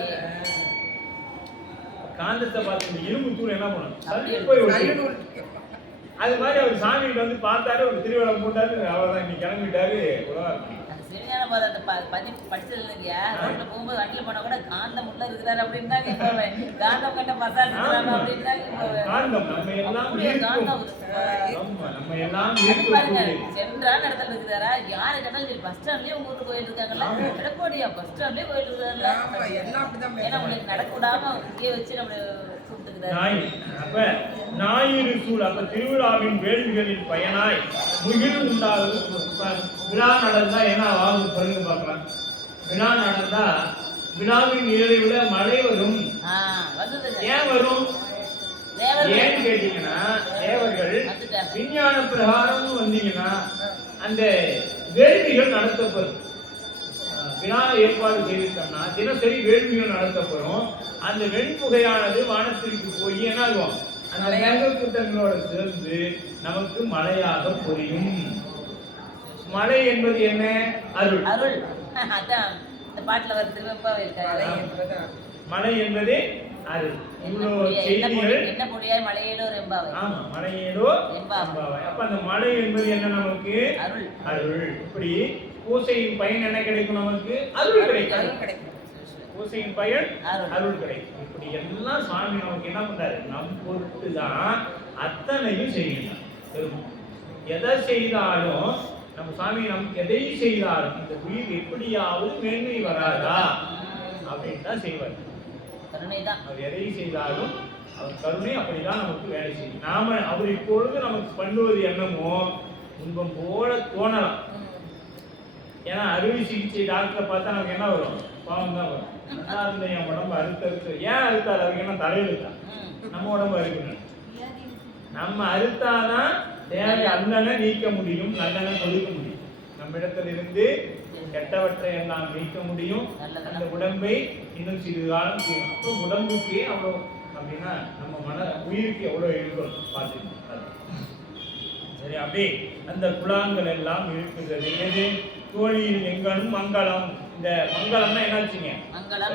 காந்தத்தை பார்த்து இரும்பு தூள் என்ன பண்ணும் போய் அது மாதிரி அவர் சாமிகிட்ட வந்து பார்த்தாரு, ஒரு திருவிழா போட்டாரு, அவர்தான் இன்னைக்கு கிளம்பிட்டாரு உலகம். படிச்சது இல்லையா ரோட்ல போகும்போது வண்டியில போனா கூட காந்தம் உள்ள இருக்கிறாரு அப்படின்னு தான் போவேன். காந்தம் கண்ட பசாசு அப்படின்னு தான் போவேன். சென்றான இடத்துல இருக்கிறாரா யாரு கேட்டாலும் பஸ் ஸ்டாண்ட்லயே உங்க வீட்டு கோயில் இருக்காங்கல்ல, எடப்பாடியா பஸ் ஸ்டாண்ட்லயே கோயில் இருக்காங்கல்ல. ஏன்னா உங்களுக்கு நடக்க விடாம இங்கே வச்சு நம்ம அப்ப ஞாயிறு சூழ் அப்ப திருவிழாவின் வேள்விகளின் பயனாய் முகில் உண்டாகுது. விழா நடந்தா என்ன ஆகும் சொல்லுங்க பார்க்கலாம். விழா நடந்தா விழாவின் நிறைவுல மழை வரும். ஏன் வரும்? ஏன்னு கேட்டீங்கன்னா தேவர்கள் விஞ்ஞான பிரகாரம் வந்தீங்கன்னா அந்த வேள்விகள் நடத்தப்படும். விழா ஏற்பாடு செய்திருக்கோம்னா தினசரி வேள்விகள் நடத்தப்படும். அந்த வெண்புகையானது வானத்திற்கு போய் என்ன ஆகும்? அந்த மேகக்கூட்டங்களோட சேர்ந்து நமக்கு மழையாக பொழியும். மழை என்பது என்ன? அருள். அருள் அதான் இந்த பாட்டுல வருது. மழை என்பது அருள். இவ்வளவு செய்திகள் என்ன பொழியாய் மழையிலோ ரெம்பாவை. ஆமா மழையிலோ ரெம்பாவை. அப்ப அந்த மழை என்பது என்ன? நமக்கு அருள். அருள். இப்படி பூசையின் பயன் என்ன கிடைக்கும்? நமக்கு அருள் கிடைக்கும். பூசையின் பயன் அருள் கிடைக்கும். இப்படி எல்லாம் சாமி நமக்கு என்ன பண்றாரு? நம் பொருட்டு தான் அத்தனையும் செய்யணும். எதை செய்தாலும் நம்ம சாமி நமக்கு எதை செய்தாலும் இந்த உயிர் எப்படியாவது மேன்மை வராதா அப்படின்னு தான் செய்வார். கருணைதான். அவர் எதை செய்தாலும் அவர் கருணை அப்படிதான் நமக்கு வேலை செய்யும். நாம அவர் இப்பொழுது நமக்கு பண்ணுவது என்னமோ துன்பம் போல தோணலாம். ஏன்னா அறுவை சிகிச்சை டாக்டரை பார்த்தா நமக்கு என்ன வரும்? பாவம் தான் வரும். நல்லா இருந்த என் உடம்பு அறுத்தறுத்து ஏன் அறுத்தாரு? அவருக்கு என்ன தலையெழுத்தா? நம்ம உடம்பு அறுக்கணும். நம்ம அறுத்தாதான் தேவை அல்லனை நீக்க முடியும், நல்லனை கொடுக்க முடியும். நம்ம இடத்துல இருந்து கெட்டவற்றை எல்லாம் நீக்க முடியும். அந்த உடம்பை இன்னும் சிறிது காலம் செய்யும். அப்போ உடம்புக்கு அவ்வளோ அப்படின்னா நம்ம மன உயிருக்கு எவ்வளோ இருக்கும் பார்த்துக்கணும். சரி அப்படி அந்த குழாங்கள் எல்லாம் இருக்குது. எது? தோழியில் எங்கனும் மங்களம். இந்த மங்களம்னா என்னாச்சுங்க?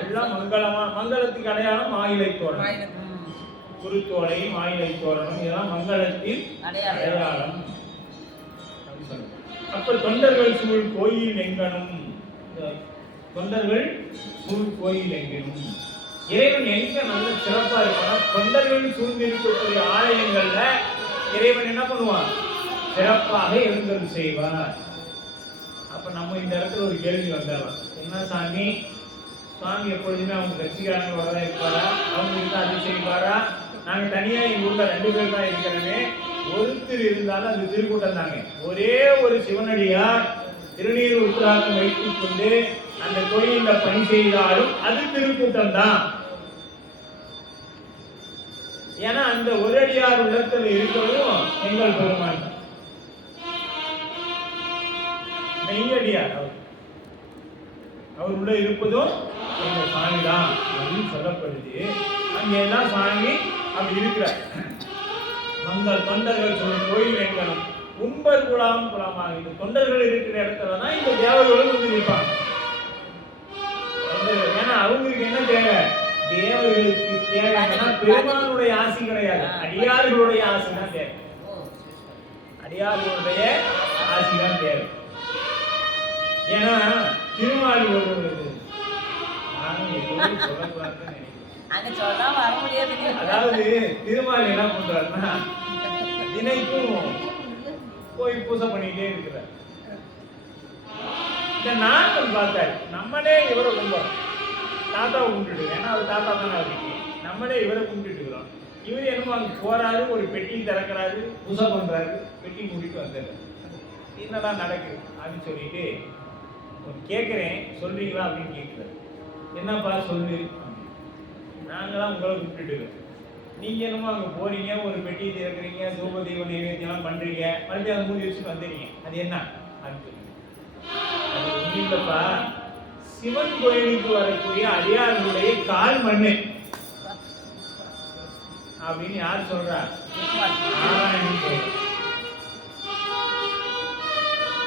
எல்லாம் மங்களமா. மங்களத்துக்கு அடையாளம் மாயிலை தோரணம், குருத்தோலை, மாயிலை தோரணம், இதெல்லாம் மங்களத்தின் அடையாளம். அப்ப தொண்டர்கள் சூழ் கோயில் எங்கனும், தொண்டர்கள் சூழ் கோயில் எங்கனும் இறைவன் எங்க நல்ல சிறப்பா இருப்பான். தொண்டர்கள் சூழ்ந்திருக்கக்கூடிய ஆலயங்கள்ல இறைவன் என்ன பண்ணுவான்? சிறப்பாக எழுந்தருள் செய்வார். அப்ப நம்ம இந்த இடத்துல ஒரு கேள்வி வந்தாலும் என்ன சாமி, சுவாமி எப்பொழுதுமே அவங்க கட்சிக்காரங்களோட தான் இருப்பாரா? அவங்களுக்கு அது செய்வாரா? நாங்க தனியா எங்க ஊர்ல 2 பேர் தான் இருக்கிறோமே. ஒருத்தர் இருந்தாலும் அது திருக்கூட்டம் தாங்க. ஒரே ஒரு சிவனடியார் திருநீர் உற்சாகம் வைத்துக் கொண்டு அந்த கோயில்ல பணி செய்தாலும் அது திருக்கூட்டம் தான். ஏன்னா அந்த ஒரு அடியார் உள்ளத்தில் இருக்கிறதும் எங்கள் பெருமான் மெய்யடியார். அவர் உள்ள இருப்பதும் எங்க சாமி தான் அப்படின்னு சொல்லப்படுது. அங்க எல்லாம் சாமி அப்படி இருக்கிறார். மங்கள் தொண்டர்கள் சொல்லும் கோயில் எங்களும் உண்பர் குலாம் குலமாக இந்த தொண்டர்கள் இருக்கிற இடத்துல தான் இந்த தேவர்களும் வந்து நிற்பாங்க. ஏன்னா அவங்களுக்கு என்ன தேவை? தேவர்களுக்கு தேவைன்னா பெருமானுடைய ஆசி கிடையாது, அடியார்களுடைய ஆசி தான் தேவை. அடியார்களுடைய ஆசி தான் தேவை. ஏன்னா திருமாலி ஒரு நானும் எதுவும் சொல்லக்கூடாதுன்னு நினைக்கிறேன். அதாவது திருமாலி என்ன பண்றாருன்னா தினைக்கும் போய் பூஜை பண்ணிட்டே இருக்கிறார். இந்த நாட்கள் பார்த்தாரு நம்மளே இவரை கும்பிடுறோம், தாத்தாவை கும்பிட்டுட்டு, ஏன்னா அவர் தாத்தா தானே அவருக்கு, நம்மளே இவரை கும்பிட்டுட்டு இருக்கிறோம். இவர் என்னமோ அங்கே போறாரு, ஒரு பெட்டி திறக்கிறாரு, பூஜை பண்றாரு, பெட்டி மூடிட்டு வந்துடுறாரு. என்னடா நடக்குது அப்படின்னு சொல்லிட்டு கேட்குறேன் சொல்றீங்களா அப்படின்னு கேட்குறாரு. என்னப்பா சொல்லு. நாங்களாம் உங்களை கூப்பிட்டுட்டு நீங்க என்னமோ அங்கே போறீங்க, ஒரு பெட்டி திறக்கிறீங்க, தூப தீப நைவேத்தியம்லாம் பண்றீங்க, மறுபடியும் அதை மூடி வச்சுட்டு வந்துடுறீங்க. அது என்ன அது ஒன்றும் இல்லப்பா, சிவன் கோயிலுக்கு வரக்கூடிய அடியார்களுடைய கால் மண்ணு அப்படின்னு யார் சொல்றா? நாராயணன் சொல்ற.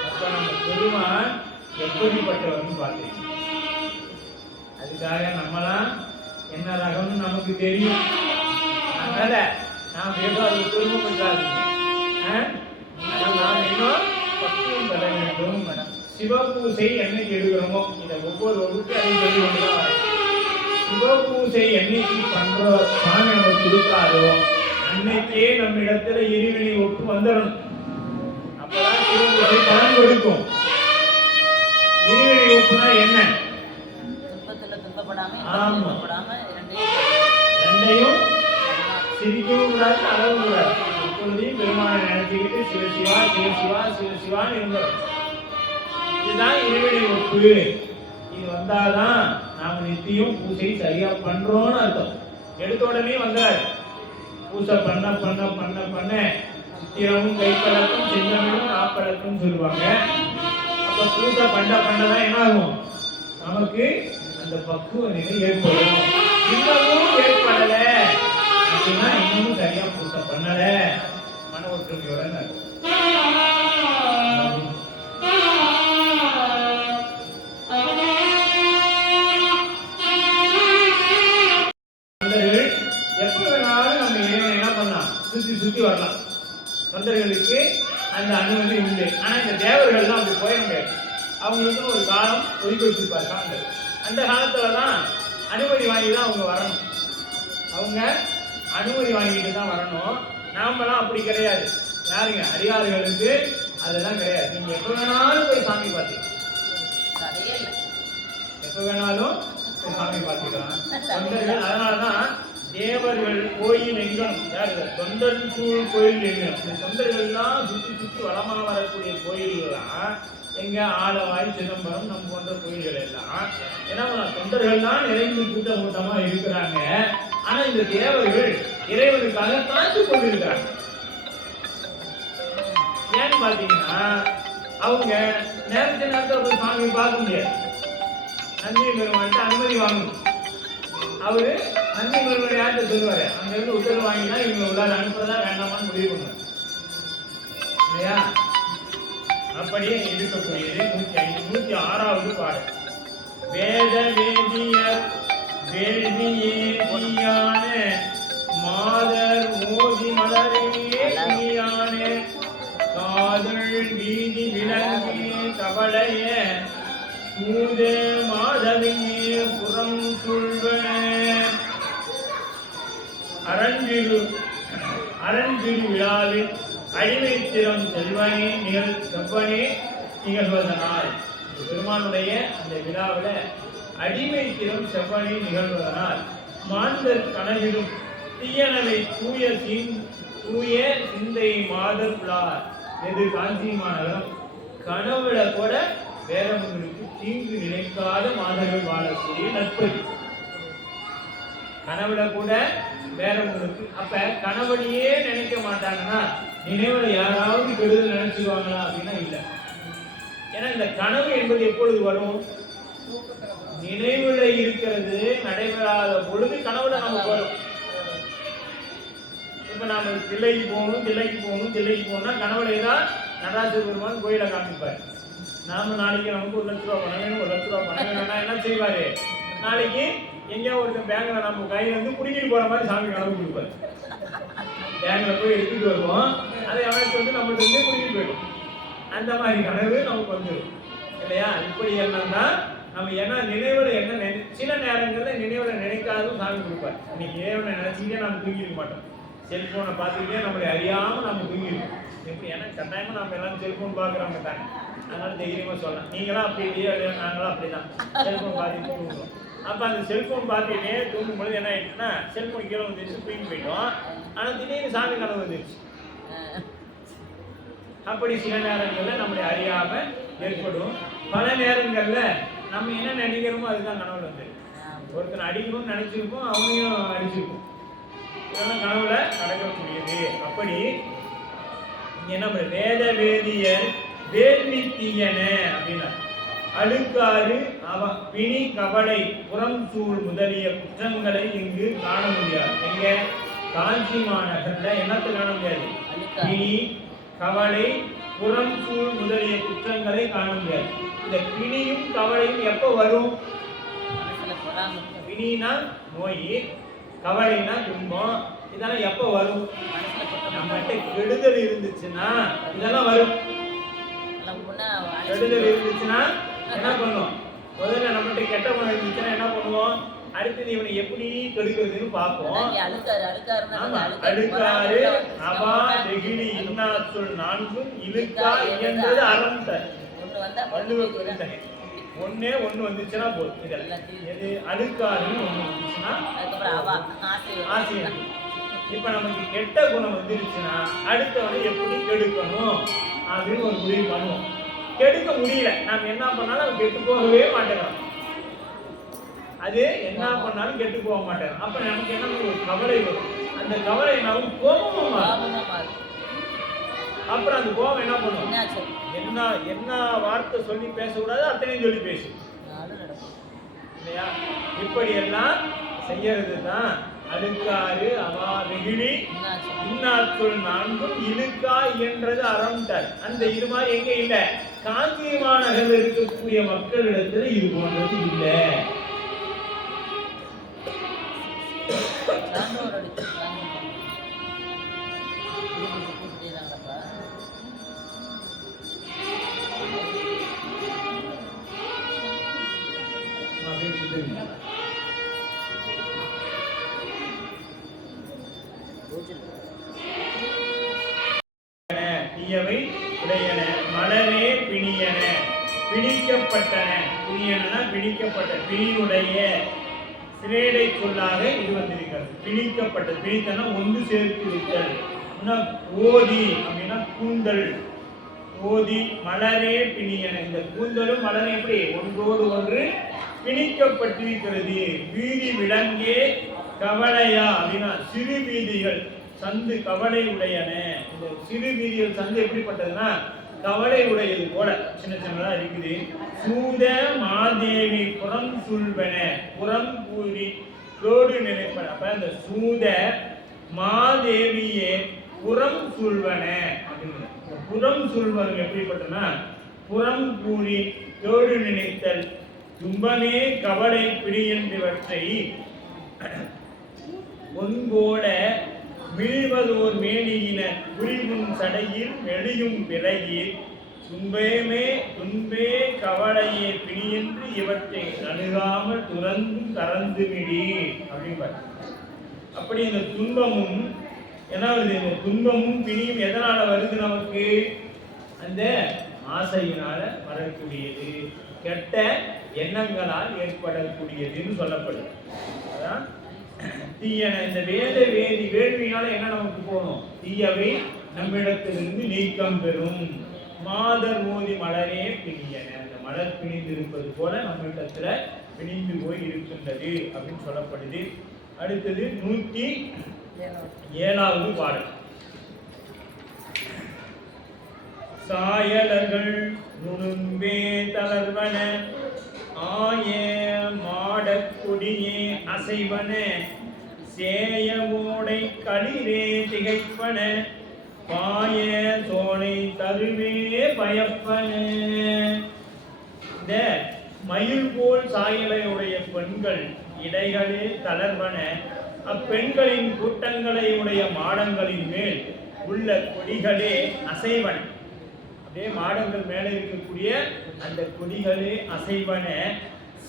அப்ப நம்ம பெருமான் எப்படிப்பட்டவர்னு பார்த்தீங்க. அதுக்காக நம்மளாம் என்ன ரகம்னு நமக்கு தெரியும். அதனால நாம் ஏதோ அது பெருமைப்பட்டாதீங்க. நாம் இன்னும் பக்குவம் பெற வேண்டும். சிவபூசை என்னைக்கு எடுக்கிறோமோ, இதை ஒவ்வொரு வகுப்பு அதை சொல்லி கொண்டுதான். சிவபூசை என்னைக்கு பண்ற சாமி நம்ம கொடுத்தாரோ அன்னைக்கே நம்ம இடத்துல இறைவனை ஒப்பு வந்துடணும். அப்பதான் சிவபூசை பலன் கொடுக்கும். இறைவனை ஒப்புனா என்ன? ரெண்டையும் சிரிக்கவும் கூடாது, அளவும் கூடாது. எப்பொழுதையும் பெருமானை நினைச்சுக்கிட்டு சிவசிவா சிவசிவா சிவசிவான்னு இருந்தோம். இதுதான் இறைவனை ஒப்பு. இது வந்தாதான் நாம நித்தியம் பூசை சரியா பண்றோம்னு அர்த்தம். எடுத்த உடனே வந்தார் பூசை பண்ண பண்ண பண்ண பண்ண சித்திரமும் கைப்பழக்கம் சின்னமும் காப்பழக்கம் சொல்லுவாங்க. அப்ப பூசை பண்ண பண்ணதான் என்ன ஆகும்? நமக்கு அந்த பக்குவ நிலை ஏற்படும். இன்னமும் ஏற்படல அப்படின்னா இன்னமும் சரியா பூசை பண்ணல, மன ஒற்றுமையோட எப்ப வேணாலும் நம்ம இறைவனை என்ன பண்ணலாம்? சுத்தி சுத்தி வரலாம். தொண்டர்களுக்கு அந்த அனுமதி உண்டு. ஆனா இந்த தேவர்கள்லாம் அப்படி போய முடியாது. அவங்களுக்கு ஒரு காலம் ஒதுக்கி வச்சிருப்பாங்க. அந்த காலத்துலதான் அனுமதி வாங்கி தான் அவங்க வரணும். அவங்க அனுமதி வாங்கிட்டு தான் வரணும். நாமெல்லாம் அப்படி கிடையாது. யாருங்க? அடியார்களுக்கு அதெல்லாம் கிடையாது. நீங்க எப்ப வேணாலும் போய் சாமி பார்த்துக்கலாம். எப்ப வேணாலும் போய் சாமி பார்த்துக்கலாம். தொண்டர்கள் அதனாலதான் தேவர்கள் கோயில் எங்கணும். யாரு? தொண்டர் சூழ் கோயில் எங்கணும். இந்த தொண்டர்கள்லாம் சுற்றி சுற்றி வளமா வரக்கூடிய கோயில்கள்லாம் எங்க? ஆலவாய், சிதம்பரம், நம் போன்ற கோயில்கள் எல்லாம் என்ன தொண்டர்கள்லாம் நிறைந்து கூட்டம் கூட்டமா இருக்கிறாங்க. ஆனா இந்த தேவர்கள் இறைவனுக்காக காத்து கொண்டிருக்கிறாங்க. ஏன்னு பாத்தீங்கன்னா அவங்க நேரத்தில் போய் சாமி பார்க்க முடியாது. நந்தி பெருமான்ட்டு அனுமதி வாங்கணும். அவரு நந்தி பெருமாள் யார்கிட்ட சொல்லுவாரு? அங்க இருந்து உத்தரவு வாங்கினா இவங்க உள்ளார அனுப்புறதா வேண்டாமான்னு முடிவு பண்ணுவாங்க இல்லையா? அப்படியே இருக்கக்கூடியது 106வது பாடல். வேத வேதியர் வேள்வியேதியான மாதர் மோதி மலரேயான காதல் வீதி விளங்கே கவலைய சூத மாதவியே புறம் சொல்வன அரண்திரு விழாவில் அடிமைத்திறம் செல்வனே செவ்வனே நிகழ்வதனால். பெருமானுடைய அந்த விழாவில் அடிமைத்திறம் செவ்வனே நிகழ்வதனால் மாந்தர் கனவிலும் தீயனவை தூய சிந்தை மாதர் புலார். எது? காஞ்சி மாநகரம். கனவுல கூட வேறவங்களுக்கு தீங்கு நினைக்காத மாதர்கள் வாழக்கூடிய நட்பதி. கனவுல கூட வேறவங்களுக்கு அப்ப கனவுலையே நினைக்க மாட்டாங்கன்னா நினைவுல யாராவது கெடுதல் நினைச்சுக்குவாங்களா அப்படின்னா இல்ல. ஏன்னா இந்த கனவு என்பது எப்பொழுது வரும்? நினைவுல இருக்கிறது நடைபெறாத பொழுது கனவுல நமக்கு வரும். இப்ப நாம தில்லைக்கு போகணும்னா கனவுல தான் நடராஜர் பெருமான் கோயிலை காமிப்பாரு. நாம நாளைக்கு நமக்கு 1 லட்ச ரூபா பணம் வேணும், 1 லட்ச ரூபா பணம் வேணும்னா என்ன செய்வாரு? நாளைக்கு எங்கேயோ ஒருத்தன் பேங்க்ல நம்ம கையில இருந்து குடிக்கிட்டு போற மாதிரி சாமி கனவு கொடுப்பாரு. பேங்க்ல போய் எடுத்துட்டு வருவோம், அதை அவனுக்கு வந்து நம்மகிட்ட இருந்து குடிக்கிட்டு போயிடும். அந்த மாதிரி கனவு நமக்கு வந்துடும் இல்லையா? இப்படி என்னன்னா நம்ம என்ன நினைவுல என்ன சில நேரங்கள்ல நினைவுல நினைக்காதும் சாமி கொடுப்பாரு. இன்னைக்கு இறைவனை நினைச்சுக்கிட்டே நம்ம தூங்கிருக்க மாட்டோம். செல்போனை பார்த்துக்கிட்டே நம்மளை அறியாம நம்ம தூங்கிருக்கோம். எப்படி? ஏன்னா கட்டாயமா நம்ம எல்லாரும் செல்போன் பார்க்குறவங்க தானே. அதனால தைரியமா சொல்லலாம். நீங்களாம் அப்படி இல்லையா? நாங்களாம் அப்படிதான் செல்போன் பார்த்துட்டு தூங்குறோம். அப்ப அந்த செல்போன் பார்த்துக்கிட்டே தூங்கும்பொழுது என்ன ஆயிடுச்சுன்னா செல்போன் கீழே வந்துச்சு, தூங்கி போயிட்டோம். ஆனா திடீர்னு சாமி கனவு வந்துருச்சு. அப்படி சில நேரங்கள்ல நம்மளை அறியாம ஏற்படும். பல நேரங்கள்ல நம்ம என்ன நினைக்கிறோமோ அதுதான் கனவுல வந்து ஒருத்தனை அடிக்கணும்னு நினைச்சிருப்போம், அவனையும் அடிச்சிருப்போம். இதெல்லாம் கனவுல நடக்கக்கூடியது. அப்படி என்ன வேத வேதியர் வேள்வி தீயன அப்படின்னா அழுக்காறு பிணி கவலை புறம் சூழ் முதலிய குற்றங்களை இங்கு காண முடியாது. எங்க காஞ்சி மாநகர்ல என்னத்தை காண முடியாது? பிணி கவலை புறம் சூழ் முதலிய குற்றங்களை காண முடியாது. இந்த பிணியும் கவலையும் எப்போ வரும்? பிணினா நோய், கவலைனா துன்பம். இதெல்லாம் எப்போ வரும்? நம்மகிட்ட கெடுதல் இருந்துச்சுன்னா இதெல்லாம் வரும். கெடுதல் இருந்துச்சுன்னா என்ன பண்ணுவோம்? முதல்ல நம்மகிட்ட கெட்ட குணம் இருந்துச்சுன்னா என்ன பண்ணுவோம்? அடுத்தது இவனை எப்படி கெடுக்கிறதுன்னு பார்ப்போம். அழுக்காறு அவா வெகுளி இன்னா சொல் நான்கும் இழுக்கா இயன்றது அறம் தர் வள்ளுவர் குறித்தனை. ஒண்ணே ஒண்ணு வந்துச்சுன்னா போதும். இதெல்லாம் எது? அழுக்காருன்னு ஒண்ணு வந்துச்சுன்னா ஆசை. இப்ப நமக்கு கெட்ட குணம் வந்துருச்சுன்னா அடுத்தவனை எப்படி கெடுக்கணும் அப்படின்னு ஒரு முடிவு பண்ணுவோம். கெடுக்க முடியல, நாம என்ன பண்ணாலும் அவன் கெட்டு போகவே மாட்டேங்கிறான். அது என்ன பண்ணாலும் கெட்டு போக மாட்டேன். அப்ப நமக்கு என்ன ஒரு கவலை வரும். அந்த கவலை நமக்கு கோபமும் அப்புறம் அந்த கோபம் என்ன பண்ணும்? என்ன வார்த்தை சொல்லி பேசக்கூடாது அத்தனையும் சொல்லி பேசு இல்லையா? இப்படி எல்லாம் செய்யறது தான் அழுக்காறு அவா வெகுளி இன்னாச்சொல் நான்கும் இழுக்கா என்றது அறம்ட்டார். அந்த இது மாதிரி எங்க இல்ல? காஞ்சி மாநகரில் இருக்கக்கூடிய மக்களிடத்துல இது போன்றது இல்லை. தீயவை உடையன மலரே பிணியன பிணிக்கப்பட்டன. பிணியன பிணிக்கப்பட்ட பிணியுடைய சிலேடை சொல்லாக இது வந்திருக்கிறது. பிணிக்கப்பட்ட பிணித்தன ஒன்று சேர்த்து விட்டல். ஓதி அப்படின்னா கூந்தல். ஓதி மலரே பிணியன. இந்த கூந்தலும் மலரும் எப்படி ஒன்றோடு ஒன்று பிணிக்கப்பட்டிருக்கிறது. வீதி விலங்கே கவலையா அப்படின்னா சிறு வீதிகள் சந்து கவலை உடையன. இந்த சிறு வீதிகள் சந்து எப்படிப்பட்டதுன்னா கவலை உடையது போல சின்ன சின்னதா இருக்குது. சூத மாதேவி புறம் சுல்வன புறம் கூறி தோடு நினைப்பன. அப்ப இந்த சூத மாதேவியே புறம் சுல்வன அப்படின்னு. புறம் சுல்வது எப்படிப்பட்டனா புறம் கூறி தோடு நினைத்தல் துன்பமே கவலை பிடி என்பவற்றை ஒன்போட விழிவதோர் மேனியின குறிவும் சடையில் மெளியும் பிறையில் துன்பே கவலையே பிணியென்று இவற்றை அணுகாமல் துறந்தும் கறந்து விடி அப்படின்பார். அப்படி இந்த துன்பமும் என்ன வருது? இந்த துன்பமும் பிணியும் எதனால வருது? நமக்கு அந்த ஆசையினால வரக்கூடியது, கெட்ட எண்ணங்களால் ஏற்படக்கூடியதுன்னு சொல்லப்படுது. அதான் தீயன. இந்த வேத வேள்வியினால என்ன நமக்கு போகணும்? தீயவை நம்மிடத்திலிருந்து நீக்கம் பெறும். மாதர் ஓதி மலரே பிணியன. அந்த மலர் பிணிந்திருப்பது போல நம்மிடத்துல பிணிந்து போய் இருக்கின்றது அப்படின்னு சொல்லப்படுது. அடுத்தது 107வது பாடல். சாயலர்கள் நுணும்பே தளர்வன ஆய மாடக் கொடியே அசைவன சேயவோடை களிரே திகைப்பன பாய சோனை தருவே பயப்பன. இந்த மயில் போல் சாயலையுடைய பெண்கள் இடைகளே தளர்வன அப்பெண்களின் கூட்டங்களை உடைய மாடங்களின் மேல் உள்ள கொடிகளே அசைவன. அப்படியே மாடங்கள் மேலே இருக்கக்கூடிய அந்த கொடிகளே அசைவன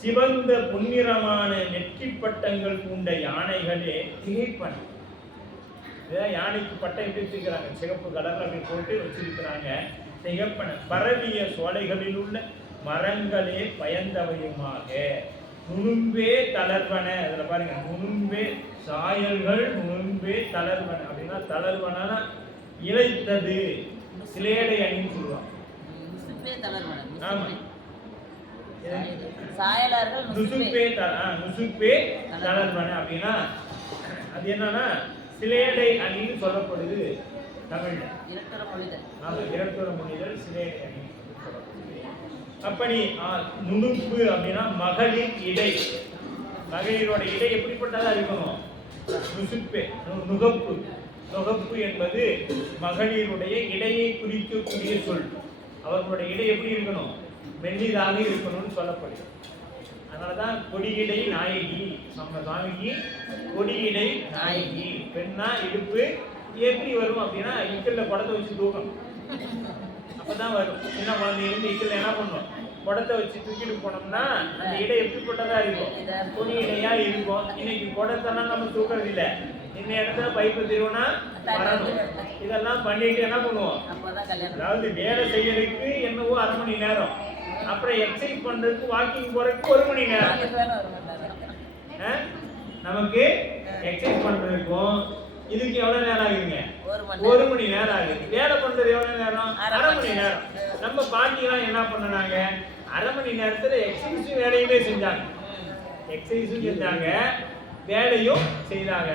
சிவந்த பொன்னிறமான நெற்றி பட்டங்கள் பூண்ட யானைகளே திகைப்பன. யானைக்கு பட்டம் எப்படி வச்சிருக்கிறாங்க? சிகப்பு கலர்ல அப்படி போட்டு வச்சிருக்கிறாங்க. திகைப்பன பரவிய சோலைகளில் உள்ள மரங்களே பயந்தவையுமாக நுணும்பே தளர்வன. அதுல பாருங்க, நுணும்பே சாயல்கள் நுணும்பே தளர்வன அப்படின்னா தளர்வனா இழைத்தது சிலேடை அணின்னு சொல்லுவாங்க. நுசுப்பே தளர்வன. ஆமா. சாயலார்கள் நுசுப்பே நுசுப்பே தளர்வன அப்படின்னா அது என்னன்னா சிலேடை அணின்னு சொல்லப்படுது தமிழ்ல. இரட்டர மொழிதல். ஆமா, இரட்டர மொழிதல் சிலேடை அணி. அப்படி நுணுப்பு அப்படின்னா மகளிர் இடை. மகளிரோட இடை எப்படிப்பட்டதா இருக்கணும்? நுசுப்பே நுகப்பு. நுகப்பு என்பது மகளிருடைய இடையை குறிக்கக்கூடிய சொல். அவர்களுடைய இடை எப்படி இருக்கணும்? மெல்லிதாக இருக்கணும்னு சொல்லப்படுது. அதனாலதான் கொடியிடை நாயகி. நம்ம சுவாமிக்கு கொடியிடை நாயகி. பெண்ணா இடுப்பு எப்படி வரும் அப்படின்னா இக்கல்ல குடத்தை வச்சு தூக்கணும், அப்பதான் வரும். சின்ன குழந்தைங்க இக்கல்ல என்ன பண்ணும்? குடத்தை வச்சு தூக்கிட்டு போனோம்னா அந்த இடை எப்படிப்பட்டதா இருக்கும்? கொடி இடையா இருக்கும். இன்னைக்கு குடத்தெல்லாம் நம்ம தூக்குறது இல்லை. இந்த இடத்துல பைப்பு திருவனா வரணும். இதெல்லாம் பண்ணிட்டு என்ன பண்ணுவோம்? அதாவது வேலை செய்யறதுக்கு என்னவோ 1/2 மணி நேரம், அப்புறம் எக்ஸசைஸ் பண்றதுக்கு வாக்கிங் போறதுக்கு 1 மணி நேரம். நமக்கு எக்ஸசைஸ் பண்றதுக்கும் இதுக்கு எவ்வளவு நேரம் ஆகுதுங்க? 1 மணி நேரம் ஆகுது. வேலை பண்றது எவ்வளவு நேரம்? 1/2 மணி நேரம். நம்ம பாட்டிலாம் என்ன பண்ணாங்க? 1/2 மணி நேரத்துல எக்ஸசைஸ் வேலையுமே செஞ்சாங்க. எக்ஸசைஸும் செஞ்சாங்க, வேலையும் செய்தாங்க.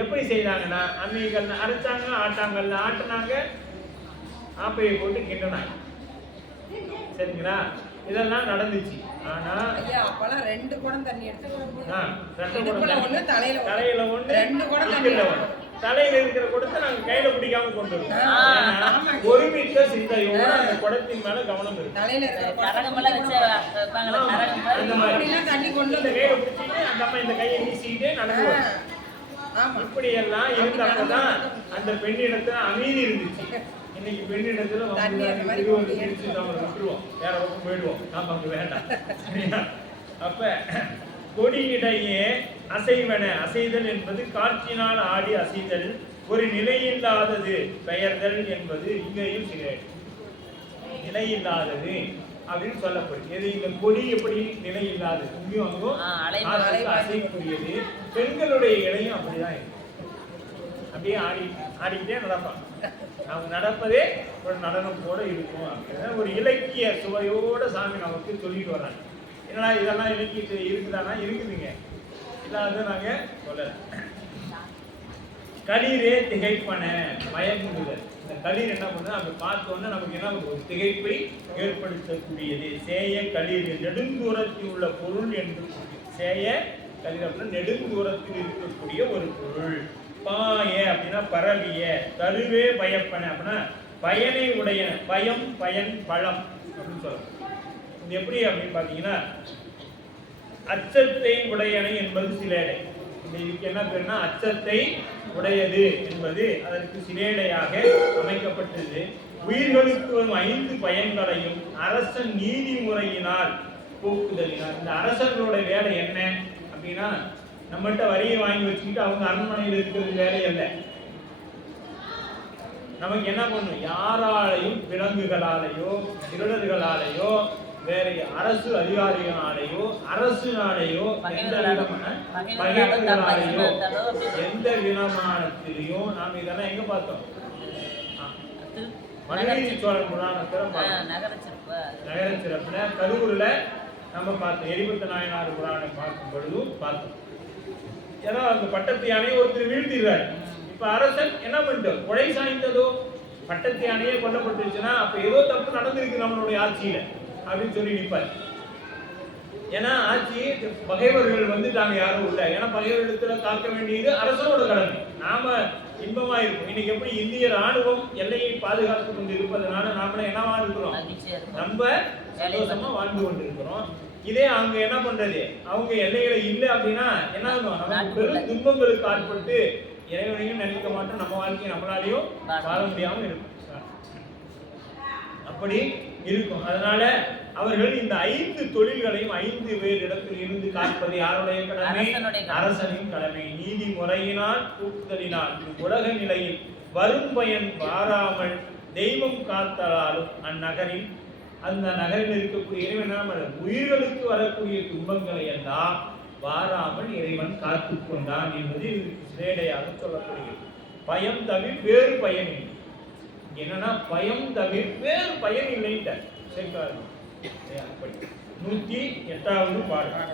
எப்படி செய்தாங்கன்னா அம்மிகள்ல அரைச்சாங்க, ஆட்டாங்கல்ல ஆட்டினாங்க, ஆப்பையை போட்டு கிண்டினாங்க. சரிங்களா? இதெல்லாம் நடந்துச்சு. ஆனா ஐயா அப்பலாம் 2 குடம் தண்ணி எடுத்துக்கணும். 2 குடம் ஒண்ணு தலையில ஒண்ணு 2 குடம் தண்ணி. தலையில இருக்கிற குடத்தை நாங்க கையில பிடிக்காம கொண்டு வருவோம். ஒருமித்த சிந்தையோட அந்த குடத்தின் மேல கவனம் இருக்கு. தலையில கரகமெல்லாம் வச்சு வைப்பாங்கல, அந்த மாதிரி தண்ணி கொண்டு இந்த கையில பிடிச்சிட்டு அந்த அம்மா இந்த கையை வீசிக்கிட்டே நடந்துவாங்க. இப்படி எல்லாம் இருந்தப்பதான் அந்த பெண்ணிடத்துல அமைதி இருந்துச்சு. இன்னைக்கு பெண்ணிடத்துல விட்டுருவோம், வேற பக்கம் போயிடுவோம், நாம அங்க வேண்டாம். அப்ப கொடியிடையே அசைவன. அசைதல் என்பது காற்றினால் ஆடி அசைதல். ஒரு நிலையில்லாதது பெயர்தல் என்பது இங்கேயும் நிலையில்லாதது அப்படின்னு சொல்லப்படுது. எது இந்த கொடி எப்படி நிலையில்லாதது? இங்கேயும் அங்கும் அசைக்கூடியது. பெண்களுடைய இடையும் அப்படிதான் இருக்கு. அப்படியே ஆடிக்கிட்டே நடப்பாங்க. அவங்க நடப்பதே ஒரு நடனம் போல இருக்கும் அப்படின்னா ஒரு இலக்கிய சுவையோட சாமி நமக்கு சொல்லிட்டு வர்றாங்க. என்னடா இதெல்லாம் இலக்கியத்து இருக்குதானா? இருக்குதுங்க, இல்லாத நாங்க சொல்லல. களிரே திகைப்பன மயங்குதல். இந்த களிர் என்ன பண்ணுது? அப்படி பார்த்தோன்னா நமக்கு என்ன ஒரு திகைப்பை ஏற்படுத்தக்கூடியது. சேய களிர் நெடுந்தூரத்தில் உள்ள பொருள் என்று. சேய களிர் அப்படின்னா நெடுந்தூரத்தில் இருக்கக்கூடிய ஒரு பொருள். பாய அப்படின்னா பரவிய. கருவே பயப்பன அப்படின்னா பயனை உடையன. பயம் பயன் பழம் அப்படின்னு சொல்லலாம். இது எப்படி அப்படின்னு பார்த்தீங்கன்னா அச்சத்தை உடையனை என்பது சிலேடை. இதுக்கு என்ன பேருன்னா அச்சத்தை உடையது என்பது அதற்கு சிலேடையாக அமைக்கப்பட்டது. உயிர்களுக்கு வரும் 5 பயன்களையும் அரசன் நீதிமுறையினால் போக்குதலினார். இந்த அரசர்களோட வேலை என்ன அப்படின்னா நம்மகிட்ட வரியை வாங்கி வச்சுக்கிட்டு அவங்க அரண்மனையில் இருக்கிறது வேலை அல்ல. நமக்கு என்ன பண்ணும்? யாராலையும் விலங்குகளாலேயோ திருடர்களாலேயோ வேற அரசு அதிகாரிகளாலேயோ அரசுனாலேயோ எந்த விதமான பகைவர்களாலேயோ எந்த விதமானத்திலையும் நாம் இதெல்லாம் எங்க பார்த்தோம்? மனுநீதி சோழன் புராணத்துல நகர சிறப்புல கரூர்ல நம்ம பார்த்தோம். எரிபத்த நாயனார் புராணம் பார்க்கும் பொழுதும் பார்த்தோம். ஏன்னா அந்த பட்டத்து யானையை ஒருத்தர் வீழ்த்திடுறாரு. இப்ப அரசன் என்ன பண்ணிட்டார்? கொலை சாய்ந்ததோ பட்டத்து யானையே கொல்லப்பட்டுருச்சுன்னா அப்ப ஏதோ தப்பு நடந்திருக்கு நம்மளுடைய ஆட்சியில அப்படின்னு சொல்லி நிற்பார். ஏன்னா ஆட்சி பகைவர்கள் வந்துட்டாங்க, யாரும் இல்லை. ஏன்னா பகைவரிடத்துல காக்க வேண்டியது அரசனோட கடமை. நாம இன்பமா இருக்கும். இன்னைக்கு எப்படி இந்திய ராணுவம் எல்லையை பாதுகாத்து கொண்டு இருப்பதனால நாமளே என்னவா இருக்கிறோம்? நம்ம சந்தோஷமா வாழ்ந்து கொண்டு இருக்கிறோம். இதே அவங்க என்ன பண்றது? அவங்க எல்லைகளை இல்லை அப்படின்னா என்ன ஆகும்? நமக்கு பெரும் துன்பங்களுக்கு ஆட்பட்டு இறைவனையும் நினைக்க மாட்டோம், நம்ம வாழ்க்கையை நம்மளாலையும் வாழ முடியாம இருக்கும். அப்படி இருக்கும். அதனால அவர்கள் இந்த 5 தொழில்களையும் 5 பேர் இடத்தில் இருந்து காப்பது யாருடைய கடமை? அரசனின் கடமை. நீதி முறையினால் தூக்குதலினால் உலக நிலையில் வரும் பயன் வாராமல் தெய்வம் காத்தலாலும் அந்நகரில் அந்த நகரில் இருக்கக்கூடிய இறைவன் உயிர்களுக்கு வரக்கூடிய துன்பங்களை எல்லாம் வாராமல் இறைவன் காத்து கொண்டான் என்பது சிலேடையாக சொல்லப்படுகிறது. பயம் தவிர வேறு பயன். என்னன்னா பயம் தவிர வேறு பயன் இல்லைன்ட்டார் சேர்க்காரு. 108வது பாடல்.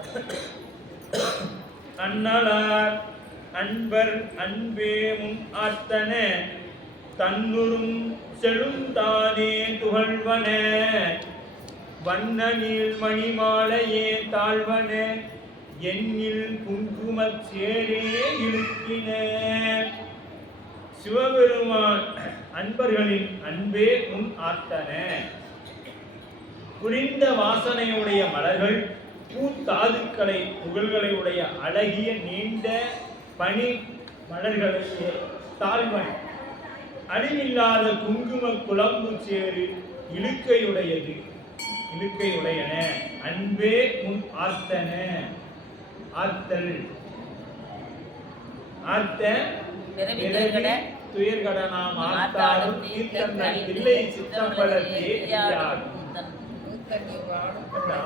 அண்ணலார் அன்பர் அன்பே முன் ஆர்த்தன தன்னுறும் செழுந்தானே துகள்வன வண்ண நீள் மணிமாலையே தாழ்வன எண்ணில் குங்குமச் சேரே இழுக்கின. சிவபெருமான் அன்பர்களின் அன்பே முன் ஆர்த்தன. புரிந்த வாசனையுடைய மலர்கள் பூத்தாதுக்களை புகழ்களை உடைய அழகிய நீண்ட பனி மலர்களுக்கு தாழ்வன் அழிவில்லாத குங்கும குழம்பு சேரு இழுக்கையுடையது இழுக்கையுடையன. அன்பே முன் ஆர்த்தன. ஆர்த்தல் ஆர்த்த துயர்கட நாம் ஆர்த்தாலும் தீர்த்தங்கள் இல்லை சித்தம்பலத்தே யாரும்.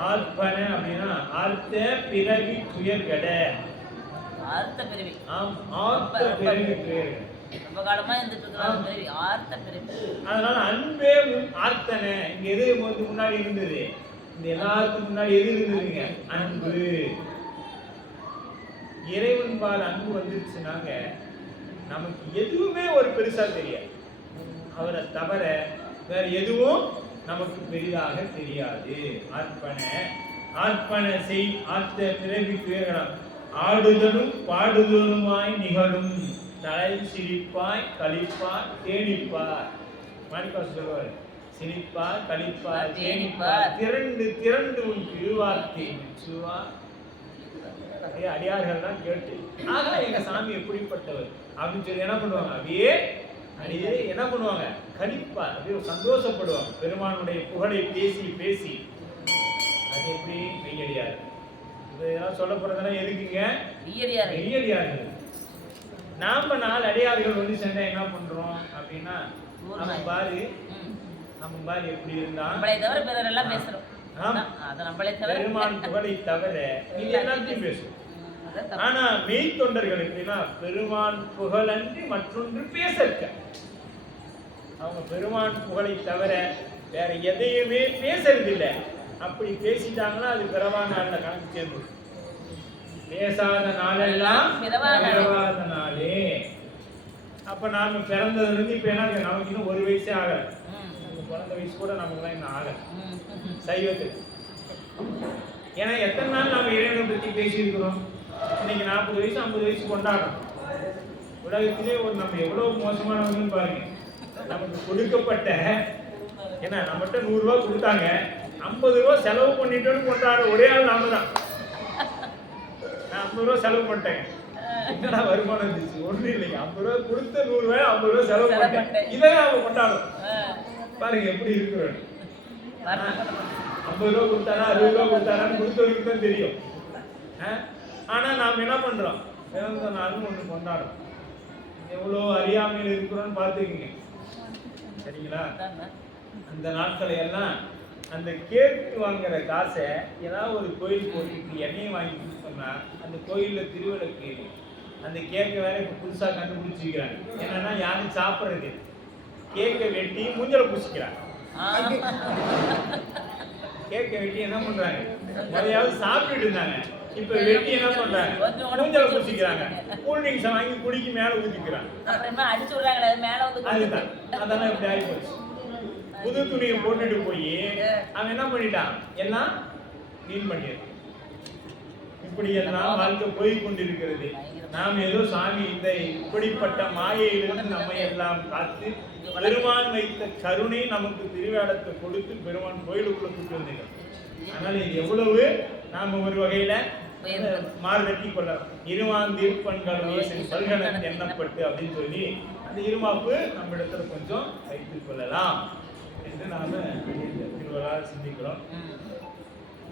ஆர்ப்பன அப்படின்னா ஆர்த்த பிறவி துயர்கட. ஆர்த்த பிறவி. ஆம், ஆர்த்த பிறவி துயர்கட. ரொம்ப காலமா இருந்துட்டு இருக்கிற பிறவி ஆர்த்த பிறவி. அதனால அன்பே ஆர்த்தன. இங்க எது முன்னாடி இருந்தது? இந்த எல்லாத்துக்கும் முன்னாடி எது இருந்ததுங்க? அன்பு. இறைவன் பால் அன்பு வந்துருச்சுனாங்க நமக்கு எதுவுமே ஒரு பெருசா தெரியாது. அவரை தவிர வேற எதுவும் நமக்கு பெரிதாக தெரியாது. ஆர்ப்பன ஆர்ப்பன செய் ஆர்த்த பிறவி துயரம் ஆடுதலும் பாடுதலுமாய் நிகழும் தலை சிரிப்பாய் கழிப்பார் தேனிப்பார். மாணிக்கம் சொல்லுவார், சிரிப்பார் கழிப்பார் தேனிப்பார் திரண்டு திரண்டு உன் திருவார்த்தை மெச்சுவா. அடியார்கள்லாம் கேட்டு ஆகா எங்க சாமி எப்படிப்பட்டவர் அப்படின்னு சொல்லி என்ன பண்ணுவாங்க? அப்படியே அப்படியே என்ன பண்ணுவாங்க? கழிப்பார், அப்படியே சந்தோஷப்படுவாங்க. பெருமானுடைய புகழை பேசி பேசி. அது எப்படி? மெய்யடியார். இதெல்லாம் சொல்ல போறதெல்லாம் எதுக்குங்க? மெய்யடியார்கள். நாம 4 அடியார்கள் வந்து சேர்ந்தா என்ன பண்றோம் அப்படின்னா நம்ம பாரு எப்படி இருந்தா பெருமான் புகழை தவிர இது எல்லாத்தையும் பேசும். ஆனா மெய் தொண்டர்கள் எப்படின்னா பெருமான் புகழன்றி மற்றொன்று பேசற்க. அவங்க பெருமான் புகழை தவிர வேற எதையுமே பேசுறதில்லை. அப்படி பேசிட்டாங்கன்னா அது பிறவா நாள்ல கணக்கு சேர்ந்து. பேசாத நாளெல்லாம் பிறவாத நாளே. அப்ப நாம பிறந்ததுல இருந்து இப்ப என்ன நமக்கு இன்னும் 1 வயசே ஆகல. குழந்தை வயசு கூட நமக்குலாம் இன்னும் ஆகல சைவத்துக்கு. ஏன்னா எத்தனை நாள் நாம இறைவனை பத்தி பேசியிருக்கிறோம்? இன்னைக்கு 40 வயசு 50 வயசு கொண்டாடுறோம். உலகத்திலே நம்ம எவ்வளவு மோசமானவங்கன்னு பாருங்க. நமக்கு கொடுக்கப்பட்ட ஏன்னா நம்மகிட்ட 100 ரூபா கொடுத்தாங்க, 50 ரூபா செலவு பண்ணிட்டோன்னு கொண்டாடுற ஒரே ஆள் நாம தான். நான் 50 ரூபா செலவு பண்ணிட்டேன், என்னடா வருமானம் இருந்துச்சு? ஒன்றும் இல்லைங்க, 50 ரூபா கொடுத்த 100 ரூபாய் 50 ரூபா செலவு பண்ணிட்டேன். இதை நாம கொண்டாடுறோம். பாருங்க எப்படி இருக்கிறோம். 50 ரூபா கொடுத்தானா 60 ரூபா கொடுத்தானான்னு கொடுத்தவருக்கு தான் தெரியும். ஆனா நாம என்ன பண்றோம்? பிறந்த நாள்னு ஒண்ணு கொண்டாடுறோம். எவ்வளோ அறியாமையில் இருக்கிறோம்னு பார்த்துக்கீங்க. சரிங்களா? அந்த நாட்களை எல்லாம் அந்த கேக்கு வாங்குற காசை ஏதாவது ஒரு கோயில் போட்டுட்டு எண்ணெயை வாங்கி கொடுத்தோம்னா அந்த கோயிலில் திருவிளக்கு அந்த கேக்கை வேற இப்போ புதுசாக கண்டுபிடிச்சிக்கிறாங்க. என்னன்னா யாரும் சாப்பிட்றது கேக்கை வெட்டி மூஞ்சலை பூசிக்கிறாங்க. கேக்கை வெட்டி என்ன பண்றாங்க? நிறையாவது சாப்பிட்டுட்டு இருந்தாங்க, இப்ப வெட்டி என்ன பண்றாங்க? மூஞ்சலை பூசிக்கிறாங்க. கூல்ட்ரிங்க்ஸை வாங்கி குடிக்கி மேல ஊத்திக்கிறாங்க. அதுதான் அதெல்லாம் இப்படி ஆகி போச்சு. புது துணியை போட்டுட்டு போய் அவன் என்ன பண்ணிட்டான்? எல்லாம் கிளீன் பண்ணிடுறான். இப்படி எல்லாம் வாழ்க்கை போய் கொண்டிருக்கிறது. நாம் ஏதோ சாமி இந்த இப்படிப்பட்ட மாயையிலிருந்து நம்மை எல்லாம் காத்து பெருமான் வைத்த கருணை நமக்கு திருவேடத்தை கொடுத்து பெருமான் கோயிலுக்குள்ள கூட்டு வந்திருக்கோம். அதனால இது எவ்வளவு நாம ஒரு வகையில மாறுதட்டி கொள்ளலாம். இருமாந்திருப்பன்கள் சொல்கணன் எண்ணப்பட்டு அப்படின்னு சொல்லி அந்த இருமாப்பு நம்ம இடத்துல கொஞ்சம் வைத்துக் கொள்ளலாம் என்று நாம திருவிழா சிந்திக்கிறோம்.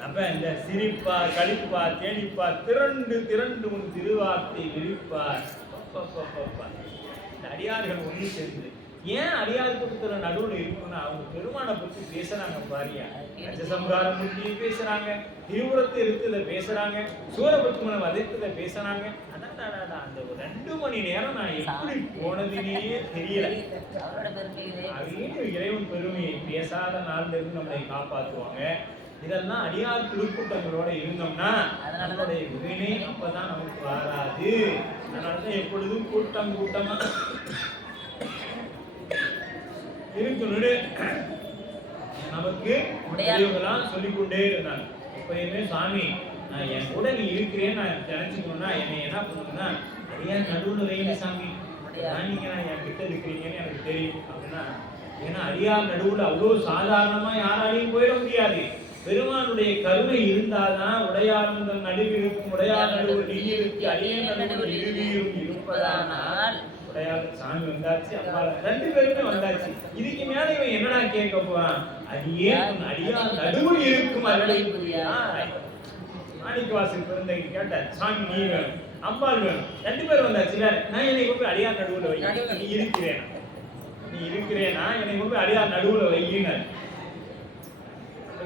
அப்ப இந்த சிரிப்பார் கழிப்பார் தேனிப்பார் திரண்டு திரண்டு உன் திருவார்த்தை விரிப்பார். இந்த அடியார்கள் ஒன்று சேர்ந்து ஏன் அடியார் கூட்டத்துல நடுவுல இருக்கணும்னா அவங்க பெருமானை பத்தி பேசுறாங்க பாரியா. சம்ஹாரம் பத்தி பேசுறாங்க, திருவுரத்தை எடுத்ததை பேசுறாங்க, சூரபத்மனை வதைத்ததை பேசுறாங்க. அதான் அந்த ஒரு 2 மணி நேரம் நான் எப்படி போனதுன்னே தெரியல. அதையும் இறைவன் பெருமையை பேசாத நாள்ல இருந்து நம்மளை காப்பாற்றுவாங்க. இதெல்லாம் அடியார் திருக்கூட்டங்களோட இருந்தோம்னா அதனுடைய உரிமை அப்பதான் நமக்கு வராது. அதனாலதான் எப்பொழுதும் கூட்டம் கூட்டமா இருக்கணும்னு நமக்கு பெரியவங்களாம் சொல்லிக்கொண்டே இருந்தாங்க. எப்பயுமே சாமி நான் என் கூட நீ இருக்கிறேன்னு நான் நினைச்சுக்கணும்னா என்னை என்ன பண்ணணும்னா அடியார் நடுவில் வைங்க சாமி, நீங்க நான் என் கிட்ட இருக்கிறீங்கன்னு எனக்கு தெரியும் அப்படின்னா. ஏன்னா அடியார் நடுவில் அவ்வளோ சாதாரணமா யாராலையும் போயிட முடியாது. பெருமானுடைய கருணை இருந்தால்தான் உடையார் நடுவில் இருக்கும் உடையார் நடுவில் நீ இருக்கு அடியார் நடுவில் இறுதியும் இருப்பதானால் உடையார் சாமி வந்தாச்சு, அம்மா 2 பேருமே வந்தாச்சு. இதுக்கு மேல இவன் என்னடா கேட்க போறான்? அடியே அடியார் நடுவில் இருக்கும் அருளை புரியா. மாணிக்கவாசல் பிறந்தவங்க கேட்டார், சாமி நீ வேணும், அம்பாள் வேணும், 2 பேர் வந்தாச்சு. நான் என்னை கொண்டு அடியார் நடுவில் வை, நீ இருக்கிறேனா என்னை கொண்டு அடியார் நடுவில் வையினார்.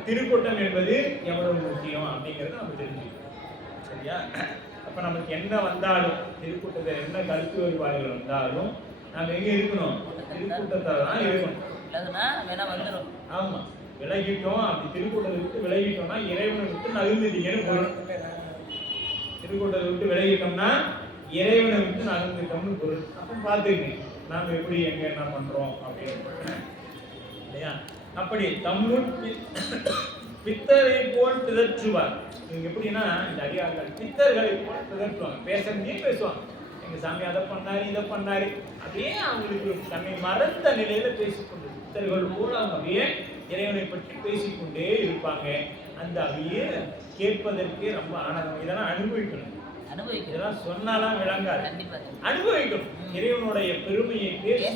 திருக்கூட்டம் என்பது எவ்வளவு முக்கியம் அப்படிங்கறத நம்ம தெரிஞ்சுக்கணும். சரியா? அப்ப நமக்கு என்ன வந்தாலும் திருக்கூட்டத்தில் என்ன கருத்து வேறுபாடுகள் வந்தாலும் நம்ம எங்க இருக்கணும்? திருக்கூட்டத்தை தான் இருக்கணும். ஆமா, விலகிட்டோம் அப்படி திருக்கூட்டத்தை விட்டு விலகிட்டோம்னா இறைவனை விட்டு நகர்ந்துட்டீங்கன்னு பொருள். திருக்கூட்டத்தை விட்டு விலகிட்டோம்னா இறைவனை விட்டு நகர்ந்துட்டோம்னு பொருள். அப்ப பார்த்துக்கங்க நாம எப்படி எங்க என்ன பண்றோம் அப்படின்னு. இல்லையா? அப்படி தம்முள் பித்தரை போல் பிதற்றுவார். இவங்க எப்படின்னா இந்த அடியார்கள் பித்தர்களை போல் பிதற்றுவாங்க. பேசுறதே பேசுவாங்க, எங்க சாமி அதை பண்ணாரு இதை பண்ணாரு, அப்படியே அவங்களுக்கு தன்னை மறந்த நிலையில பேசிக்கொண்டு பித்தர்கள் போல அவங்க அப்படியே இறைவனை பற்றி பேசிக்கொண்டே இருப்பாங்க. அந்த அப்படியே கேட்பதற்கு ரொம்ப ஆனந்தம். இதெல்லாம் அனுபவிக்கணும். இதெல்லாம் சொன்னாலாம் விளங்காது, அனுபவிக்கணும் இறைவனுடைய பெருமையை பேசி.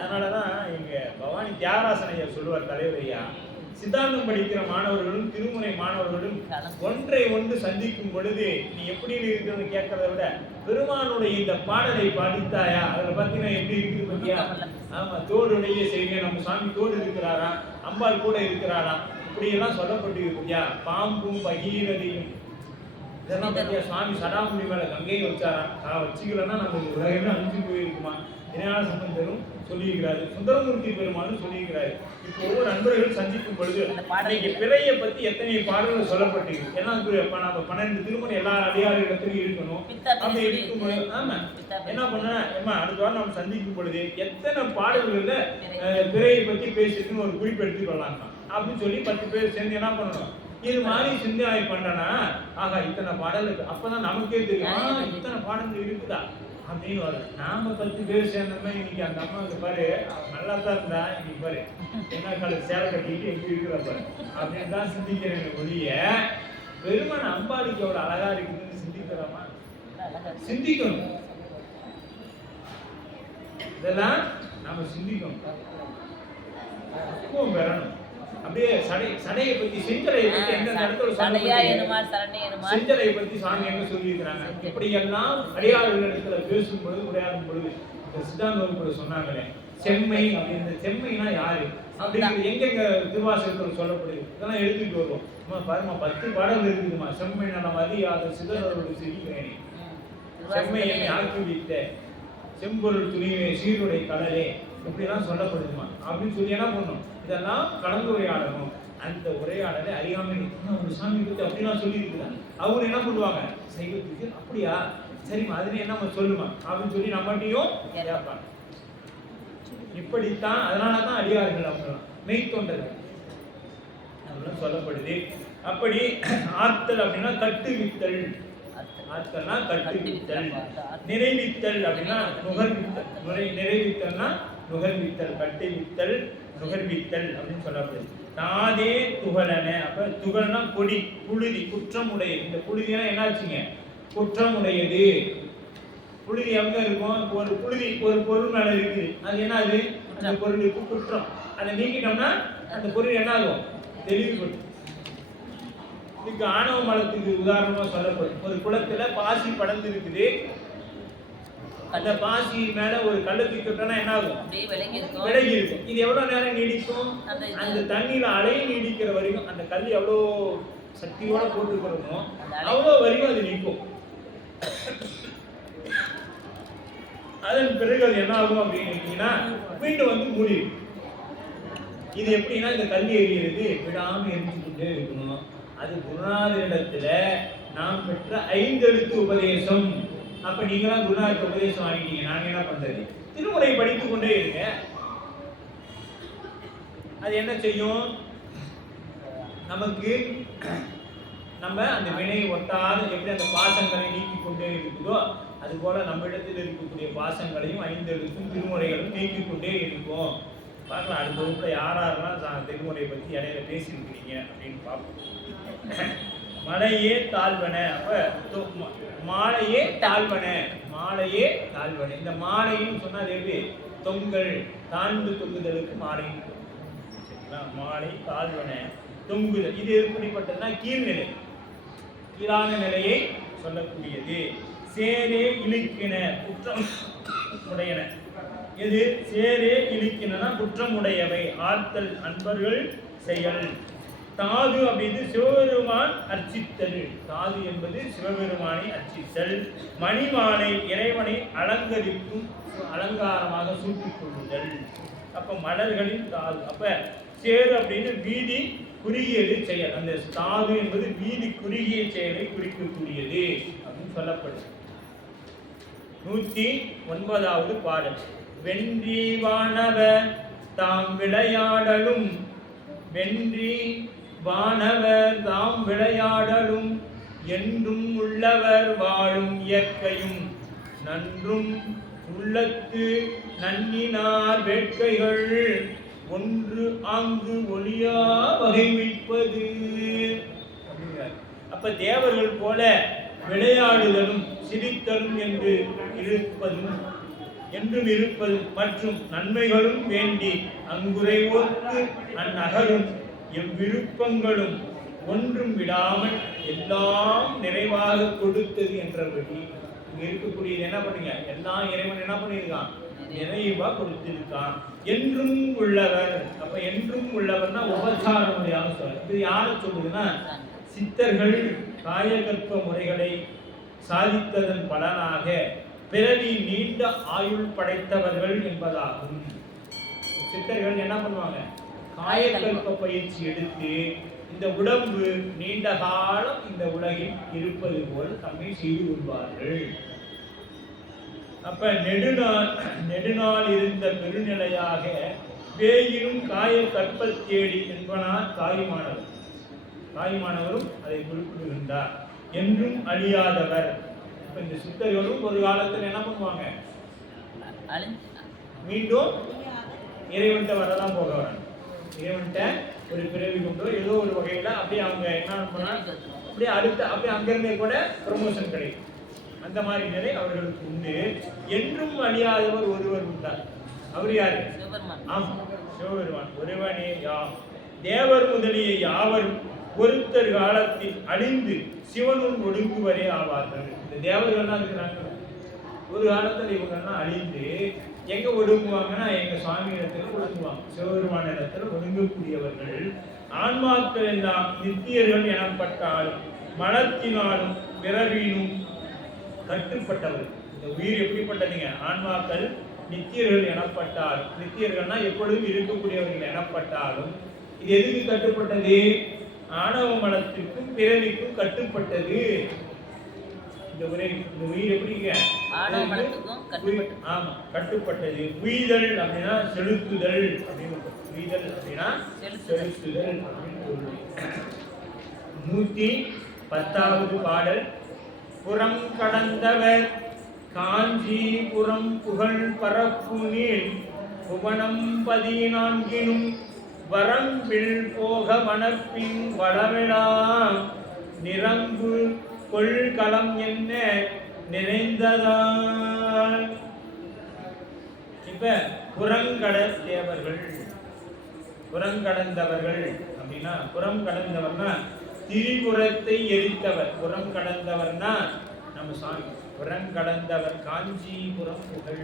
அதனாலதான் எங்க பவானி தியாகராசன் ஐயா சொல்லுவார், தலைவர் ஐயா, சித்தாந்தம் படிக்கிற மாணவர்களும் திருமுறை மாணவர்களும் ஒன்றை ஒன்று சந்திக்கும் பொழுது நீ எப்படி இருக்கிறது கேட்கறத விட பெருமானுடைய இந்த பாடலை படித்தாயா, அதுல பாத்தீங்கன்னா எப்படி இருக்குது பத்தியா. ஆமா, தோடுடைய செய்ய நம்ம சாமி தோடு இருக்கிறாரா, அம்பாள் கூட இருக்கிறாரா, இப்படி எல்லாம் சொல்லப்பட்டு பத்தியா. பாம்பும் பகீரதியும் இதெல்லாம் பத்தியா. சுவாமி சடாமுடி மேல கங்கையை வச்சாராம், வச்சுக்கலன்னா நம்ம உலகமே அழிஞ்சு போயிருக்குமா. ஞான சம்பந்தரும் சொல்லியிருக்கிறாரு, சுந்தரமூர்த்தி பெருமானும் சொல்லியிருக்கிறாரு. இப்போ ஒவ்வொரு நண்பர்கள் சந்திக்கும் பொழுது பிறையை பத்தி எத்தனை பாடல்கள் சொல்லப்பட்டிருக்கு. ஏன்னா நம்ம 12 திருமணம் எல்லா அடியாரிடத்திலும் இருக்கணும். அப்படி இருக்கும்போது ஆமா என்ன பண்ண அடுத்த வாரம் நம்ம சந்திக்கும் பொழுது எத்தனை பாடல்கள்ல பிறையை பத்தி பேசிட்டுன்னு ஒரு குறிப்பு எடுத்துக்கொள்ளலாம் அப்படின்னு சொல்லி 10 பேர் சேர்ந்து என்ன பண்ணணும், இது மாதிரி சிந்தனை பண்றனா, ஆகா இத்தனை பாடல், அப்பதான் நமக்கே தெரியும் இத்தனை பாடல்கள் இருக்குதா அப்படின்னு வரும். நாம 10 பேர் சேர்ந்தோம்னா இன்னைக்கு அந்த அம்மாவுக்கு பாரு நல்லா தான் இருந்தா, இன்னைக்கு பாரு என்ன கால சேலை கட்டிட்டு எப்படி இருக்கிற பாரு அப்படின்னு தான் சிந்திக்கிறேன் ஒழிய பெருமான அம்பாளுக்கு எவ்வளவு அழகா இருக்குதுன்னு சிந்திக்கிறோமா? சிந்திக்கணும். இதெல்லாம் நாம சிந்திக்கணும், பக்குவம் பெறணும். அப்படியே சடையை பத்தி செஞ்சலையை பத்தி எந்த இடத்துல செஞ்சலையை பத்தி சாமி எங்க சொல்லி இருக்கிறாங்க. இப்படி எல்லாம் அடியாளர்களிடத்துல பேசும் பொழுது உரையாடும் பொழுது இந்த சித்தாந்த வகுப்புல சொன்னாங்களே செம்மை அப்படின்னு. செம்மைனா யாரு அப்படிங்கிறது எங்கெங்க திருவாசகத்தில் சொல்லப்படுது, இதெல்லாம் எடுத்துட்டு வருவோம். பாருமா 10 பாடல் இருக்குதுமா. செம்மை நல மதியாத சிதறோடு சிரிக்கிறேனே, செம்மை என்னை ஆக்கி வைத்த செம்பொருள் துணிவே சீருடை கடலே, இப்படிலாம் சொல்லப்படுதுமா அப்படின்னு சொல்லி என்ன பண்ணணும், இதெல்லாம் கலந்துரையாடணும். அந்த உரையாடலை அறியாமல் ஒரு சாமி பத்தி அப்படிலாம் சொல்லி இருக்கிறாங்க. அவங்க என்ன பண்ணுவாங்க, சைவத்துக்கு அப்படியா சரிம்மா அதுன்னு என்ன சொல்லுமா அப்படின்னு சொல்லி நம்மகிட்டையும் கேட்பாங்க. இப்படித்தான் அதனாலதான் அடியார்கள் அவங்களாம் மெய்த்தொண்டர்கள் அப்படின்னு சொல்லப்படுது. அப்படி ஆத்தல் அப்படின்னா கட்டுவித்தல், ஆத்தல்னா கட்டுவித்தல், நிறைவித்தல் அப்படின்னா நுகர்வித்தல், நிறைவித்தல்னா நுகர்வித்தல், கட்டுவித்தல் நுகர்வித்தல் அப்படின்னு சொல்லப்படுது. தாதே துகளன, அப்ப துகள்னா கொடி, புழுதி, குற்றம் உடையது. இந்த புழுதினா என்னாச்சுங்க, குற்றம் உடையது. புழுதி எங்க இருக்கும், ஒரு புழுதி ஒரு பொருள் மேல இருக்குது, அது என்ன, அது அந்த பொருளுக்கு குற்றம். அதை நீக்கிட்டோம்னா அந்த பொருள் என்ன ஆகும், தெளிவுபடும். இதுக்கு ஆணவ மலத்துக்கு உதாரணமா சொல்லப்படும். ஒரு குளத்துல பாசி படர்ந்து இருக்குது, அந்த பாசி மேல ஒரு கல்லை தூக்கிட்டோம்னா என்ன ஆகும்? அப்படியே விலகி இருக்கும். இது எவ்வளவு நேரம் நீடிக்கும்? அந்த தண்ணியில அலையை நீடிக்கிற வரைக்கும் அந்த கல் எவ்வளோ சக்தியோட போட்டுக்கிறோமோ அவ்வளோ வரைக்கும் அது நிற்கும். அதன் பிறகு அது என்ன ஆகும் அப்படின்னு மீண்டும் வந்து மூடிடும். இது எப்படின்னா இந்த கல் எரியிறது விடாம எரிஞ்சு கொண்டே இருக்கணும். அது குருநாதரிடத்துல நாம் பெற்ற 5 எழுத்து உபதேசம். அப்ப நீங்களாம் குருநாதர் உபதேசம் வாங்கிட்டீங்க, நாங்க என்ன பண்றது? திருமுறை படித்துக் கொண்டே இருங்க. அது என்ன செய்யும்? நமக்கு நம்ம அந்த வினை ஒட்டாத எப்படி அந்த பாசங்களை நீக்கிக் கொண்டே இருக்குதோ அது போல நம்ம இடத்தில் இருக்கக்கூடிய பாசங்களையும் 5 எழுத்தும் திருமுறைகளும் நீக்கிக் கொண்டே இருக்கும். பார்க்கலாம் அடுத்த வகுப்புல யாரெல்லாம் திருமுறையை பத்தி இடையில பேசியிருக்கிறீங்க அப்படின்னு பார்ப்போம். மலையே தாழ்வன. அப்ப மாலையே தாழ்வன, மாலையே தாழ்வன. இந்த மாலைன்னு சொன்னா அது எப்படி? தொங்கல், தாழ்ந்து தொங்குதலுக்கு மாலை. சரிங்களா? மாலை தாழ்வன, தொங்குதல். இது எப்படிப்பட்டதுன்னா கீழ்நிலை, கீழான நிலையை சொல்லக்கூடியது. சேரே இழுக்கின, குற்றம் உடையன. எது? சேரே இழுக்கினா குற்றம் உடையவை, ஆர்த்தல், அன்பர்கள் செயல். தாது அப்படின்னு சிவபெருமான் அர்ச்சித்தல். தாது என்பது சிவபெருமானை அர்ச்சித்தல். மணிமாலை இறைவனை அலங்கரிக்கும், அலங்காரமாக சூட்டிக் கொள்ளுதல். அப்ப மலர்களின் தாது. அப்ப சேரு அப்படின்னு வீதி குறுகியது செயல். அந்த தாது என்பது வீதி குறுகிய செயலை குறிக்கக்கூடியது அப்படின்னு சொல்லப்படுது. 109வது பாடல். வென்றி வானவர் தாம் விளையாடலும், வென்றி வானவர் தாம் விளையாடலும், என்றும் உள்ளவர் வாழும் இயற்கையும், நன்றும் உள்ளத்து நன்னினார் வேட்கைகள், ஒன்று ஆங்கு ஒளியா வகைவிப்பது. அப்ப தேவர்கள் போல விளையாடுதலும் சிரித்தலும் என்று இருப்பதும், என்றும் இருப்பது மற்றும் நன்மைகளும் வேண்டி அங்குறைவோர்க்கு அந்நகரும் எவ்விருப்பங்களும் ஒன்றும் விடாமல் எல்லாம் நிறைவாக கொடுத்தது என்றபடி இங்க இருக்கக்கூடியது என்ன பண்ணுங்க? எல்லாம் இறைவன் என்ன பண்ணியிருக்கான்? நிறைவா கொடுத்திருக்கான். என்றும் உள்ளவர். அப்ப என்றும் உள்ளவர்னா உபசார முறையாக சொல்ல. இது யாரை சொல்லுதுன்னா சித்தர்கள் காயகல்ப முறைகளை சாதித்ததன் பலனாக பிறவி நீண்ட ஆயுள் படைத்தவர்கள் என்பதாகும். சித்தர்கள் என்ன பண்ணுவாங்க? காயகல்ப பயிற்சி எடுத்து இந்த உடம்பு நீண்ட காலம் இந்த உலகில் இருப்பது போல் தம்மை செய்து கொள்வார்கள். அப்ப நெடுநாள் இருந்த பெருநிலையாக வேயிலும் காய கற்பத்தேடி என்பனார் காயுமானவர். காயுமானவரும் அதை குறிப்பிடுகின்றார். என்றும் அழியாதவர். இப்ப இந்த சித்தர்களும் ஒரு காலத்தில் என்ன பண்ணுவாங்க? மீண்டும் இறைவன்கிட்ட வரதான் போகிறவன். இறைவன்கிட்ட ஒரு பிறவி கொண்டோ ஏதோ ஒரு வகையில அப்படியே அவங்க என்ன பண்ணா அப்படியே அடுத்த அப்படியே அங்கிருந்தே கூட ப்ரமோஷன் கிடைக்கும். அந்த மாதிரி நிலை அவர்களுக்கு உண்டு. என்றும் அழியாதவர் ஒருவர் உண்டார். அவர் யாரு? ஆமா, சிவபெருமான் ஒருவனே யாம். தேவர் முதலிய யாவரும் ஒருத்தர் காலத்தில் அழிந்து சிவனும் ஒடுங்குவரே ஆவார்கள். இந்த தேவர்கள்லாம் இருக்கிறாங்க, ஒரு காலத்தில் இவங்கெல்லாம் அழிந்து எங்க ஒடுங்குவாங்கன்னா எங்க சுவாமி இடத்துல ஒடுங்குவாங்க. சிவபெருமான இடத்துல ஒடுங்கக்கூடியவர்கள் ஆன்மாக்கள் எல்லாம் நித்தியர்கள் எனப்பட்டாலும் மனத்தினாலும் பிறவினும் கட்டுப்பட்டவர்கள். இந்த உயிர் எப்படிப்பட்டதுங்க? ஆன்மாக்கள் நித்தியர்கள் எனப்பட்டாலும், நித்தியர்கள்னா எப்பொழுதும் இருக்கக்கூடியவர்கள் எனப்பட்டாலும் இது எதுக்கு கட்டுப்பட்டது? ஆணவ மனத்திற்கும் பிறவிக்கும் கட்டுப்பட்டது. இந்த உயிர் எப்படிங்க? ஆமா, கட்டுப்பட்டது. உய்தல் அப்படின்னா செலுத்துதல் அப்படின்னு. உய்தல் அப்படின்னா செலுத்துதல் அப்படின்னு. 110வது பாடல். புறம் கடந்தவர் காஞ்சிபுரம் புகழ் பரப்பு நீள் புவனம் 14 வரம்பில் போக வனப்பின் வளவிழாம் நிரம்பு கொள்களம் என்ன நிறைந்ததால். இப்ப புறங்கட தேவர்கள், புறங்கடந்தவர்கள் அப்படின்னா, புறம் கடந்தவர்னா திரிபுரத்தை எரித்தவர். புறம் கடந்தவர்னா நம்ம சாமி. புறம் கடந்தவர் காஞ்சிபுரம் புகழ்.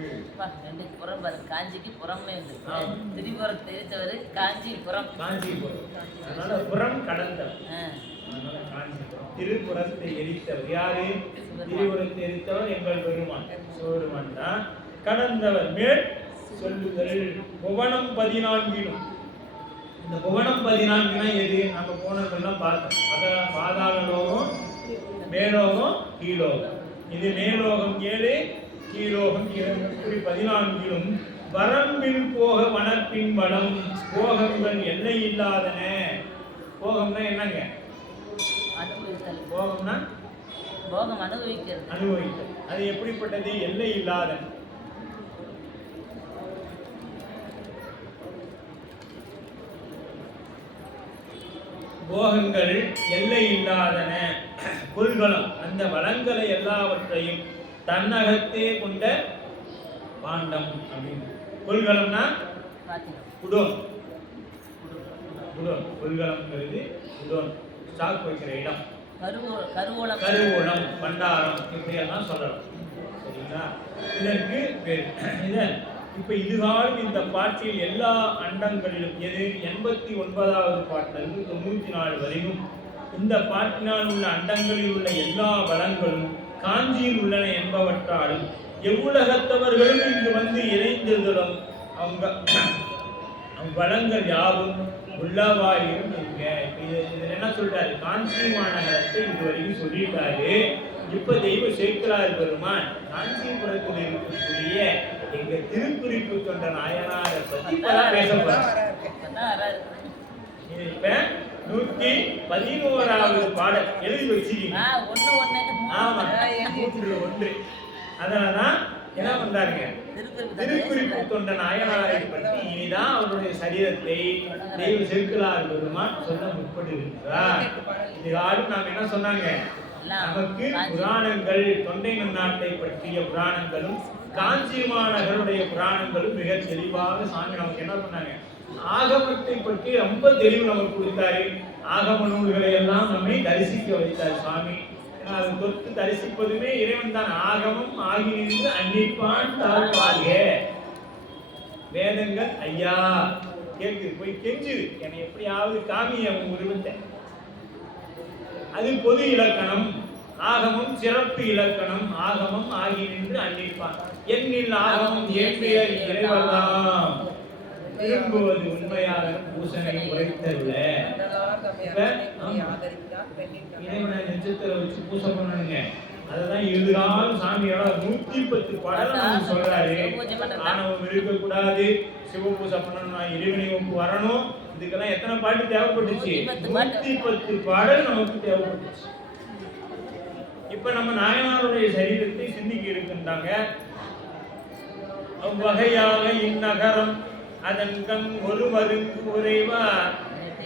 ரெண்டு புறம் பாரு, காஞ்சிக்கு புறம்னே இருக்கு. திரிபுரம் தெரிஞ்சவர் காஞ்சிபுரம். காஞ்சிபுரம், அதனால புறம் கடந்தவர், அதனால காஞ்சிபுரம். திருப்புறத்தை எரித்தவர் யாரு? திரிபுரத்தை எரித்தவர் எங்கள் பெருமான் சிவபெருமான் தான். கடந்தவர் மேல் சொல்லுதல். புவனம் 14. இந்த புவனம் 14 எது? நம்ம போனதெல்லாம் பார்த்தோம். அதான் பாதாள லோகம், மேலோகம், கீழோகம். இது மேலோகம் 7, கீழோகம் 2. இப்படி 14 வரம்பில் போக வனப்பின் வளம். போகங்கள் எல்லை இல்லாதன. போகம்னா என்னங்க? அனுபவித்தல். போகம்னா போகம் அனுபவிக்கிறது. அனுபவித்தல். அது எப்படிப்பட்டது? எல்லை இல்லாதன. போகங்கள் எல்லை இல்லாதன. கொள்கலம், அந்த வளங்களை எல்லாவற்றையும் தன்னகத்தே கொண்ட பாண்டம் அப்படின்னு. கொள்கலம்னா குடோன். குடோன், கொள்கலம்ங்கிறது குடோன், ஸ்டாக் வைக்கிற இடம். கருவூலம், கருவூலம், பண்டாரம், இப்படியெல்லாம் சொல்லலாம். சரிங்களா? இதற்கு பேர் இதன். இப்ப இதுகாலம் இந்த பாட்டில் எல்லா அண்டங்களிலும் எது 89வது பாட்டிலிருந்து 94 வரையும் இந்த பாட்டினால் உள்ள அண்டங்களில் உள்ள எல்லா வளங்களும் காஞ்சியில் உள்ளன என்பவற்றாலும் எவ்வுலகத்தவர்களும் இங்கு வந்து இணைந்ததும் அவங்க வளங்கள் யாவும் உள்ளவாயிரும் என்க. இதுல என்ன சொல்றாரு? காஞ்சி மாநகரத்தை இது வரைக்கும் சொல்லிட்டாரு. இப்ப தெய்வ சேக்கிழார் பெருமான் காஞ்சிபுரத்தில் இருக்கக்கூடிய எங்க திருக்குறிப்பு கொண்ட நாயனாரை பத்தி பேச போறார். இப்ப 111வது பாடல் எழுதி வச்சுக்கீங்க. ஆமா, 101. அதனாலதான் என்ன பண்றாருங்க? திருக்குறிப்பு கொண்ட நாயனாரை பற்றி இனிதான் அவருடைய சரீரத்தை தெய்வ சேக்கிழார் பெருமான் சொல்ல முற்படுகிறார். இதுகாலும் நாம் என்ன சொன்னாங்க? நமக்கு புராணங்கள், தொண்டை நாட்டை பற்றிய புராணங்களும் காஞ்சி மாநகருடைய புராணங்களும் மிக தெளிவாக சாமி நமக்கு என்ன பண்ணாங்க? ஆகமத்தை பற்றி ரொம்ப தெளிவு நமக்கு கொடுத்தாரு. ஆகம நூல்களை எல்லாம் நம்மை தரிசிக்க வைத்தார் சுவாமி. அதை தொட்டு தரிசிப்பதுமே இறைவன் தான். ஆகமம் ஆகி நின்று அன்னிப்பான் தாழ்வாக. வேதங்கள் ஐயா கேட்குது, போய் கெஞ்சுது, என்னை எப்படியாவது காமிய உருவத்தை. அது பொது இலக்கணம். ஆகமம் சிறப்பு இலக்கணம். ஆகமம் ஆகி நின்று அன்னிப்பான். என்னில் ஆகமம் ஏற்றிய இறைவர்தாம் விரும்புவது உண்மையாக பூசனை உரைத்தல்ல. இறைவனை நெஞ்சத்துல வச்சு பூசை பண்ணணுங்க. அதுதான் எதிராலும் சாமியோட 110 பாடல் சொல்றாரு. ஆணவம் இருக்கக்கூடாது, சிவபூசை பண்ணணும், இறைவனை வரணும். இதுக்கெல்லாம் எத்தனை பாட்டு தேவைப்பட்டுச்சு? 110 பாடல் நமக்கு தேவைப்பட்டுச்சு. இப்ப நம்ம நாயனாருடைய சரீரத்தை சிந்திக்க இருக்கின்றாங்க. அவ்வகையாக இந்நகரம் அதன் கண் ஒரு மருந்து உறைவார்.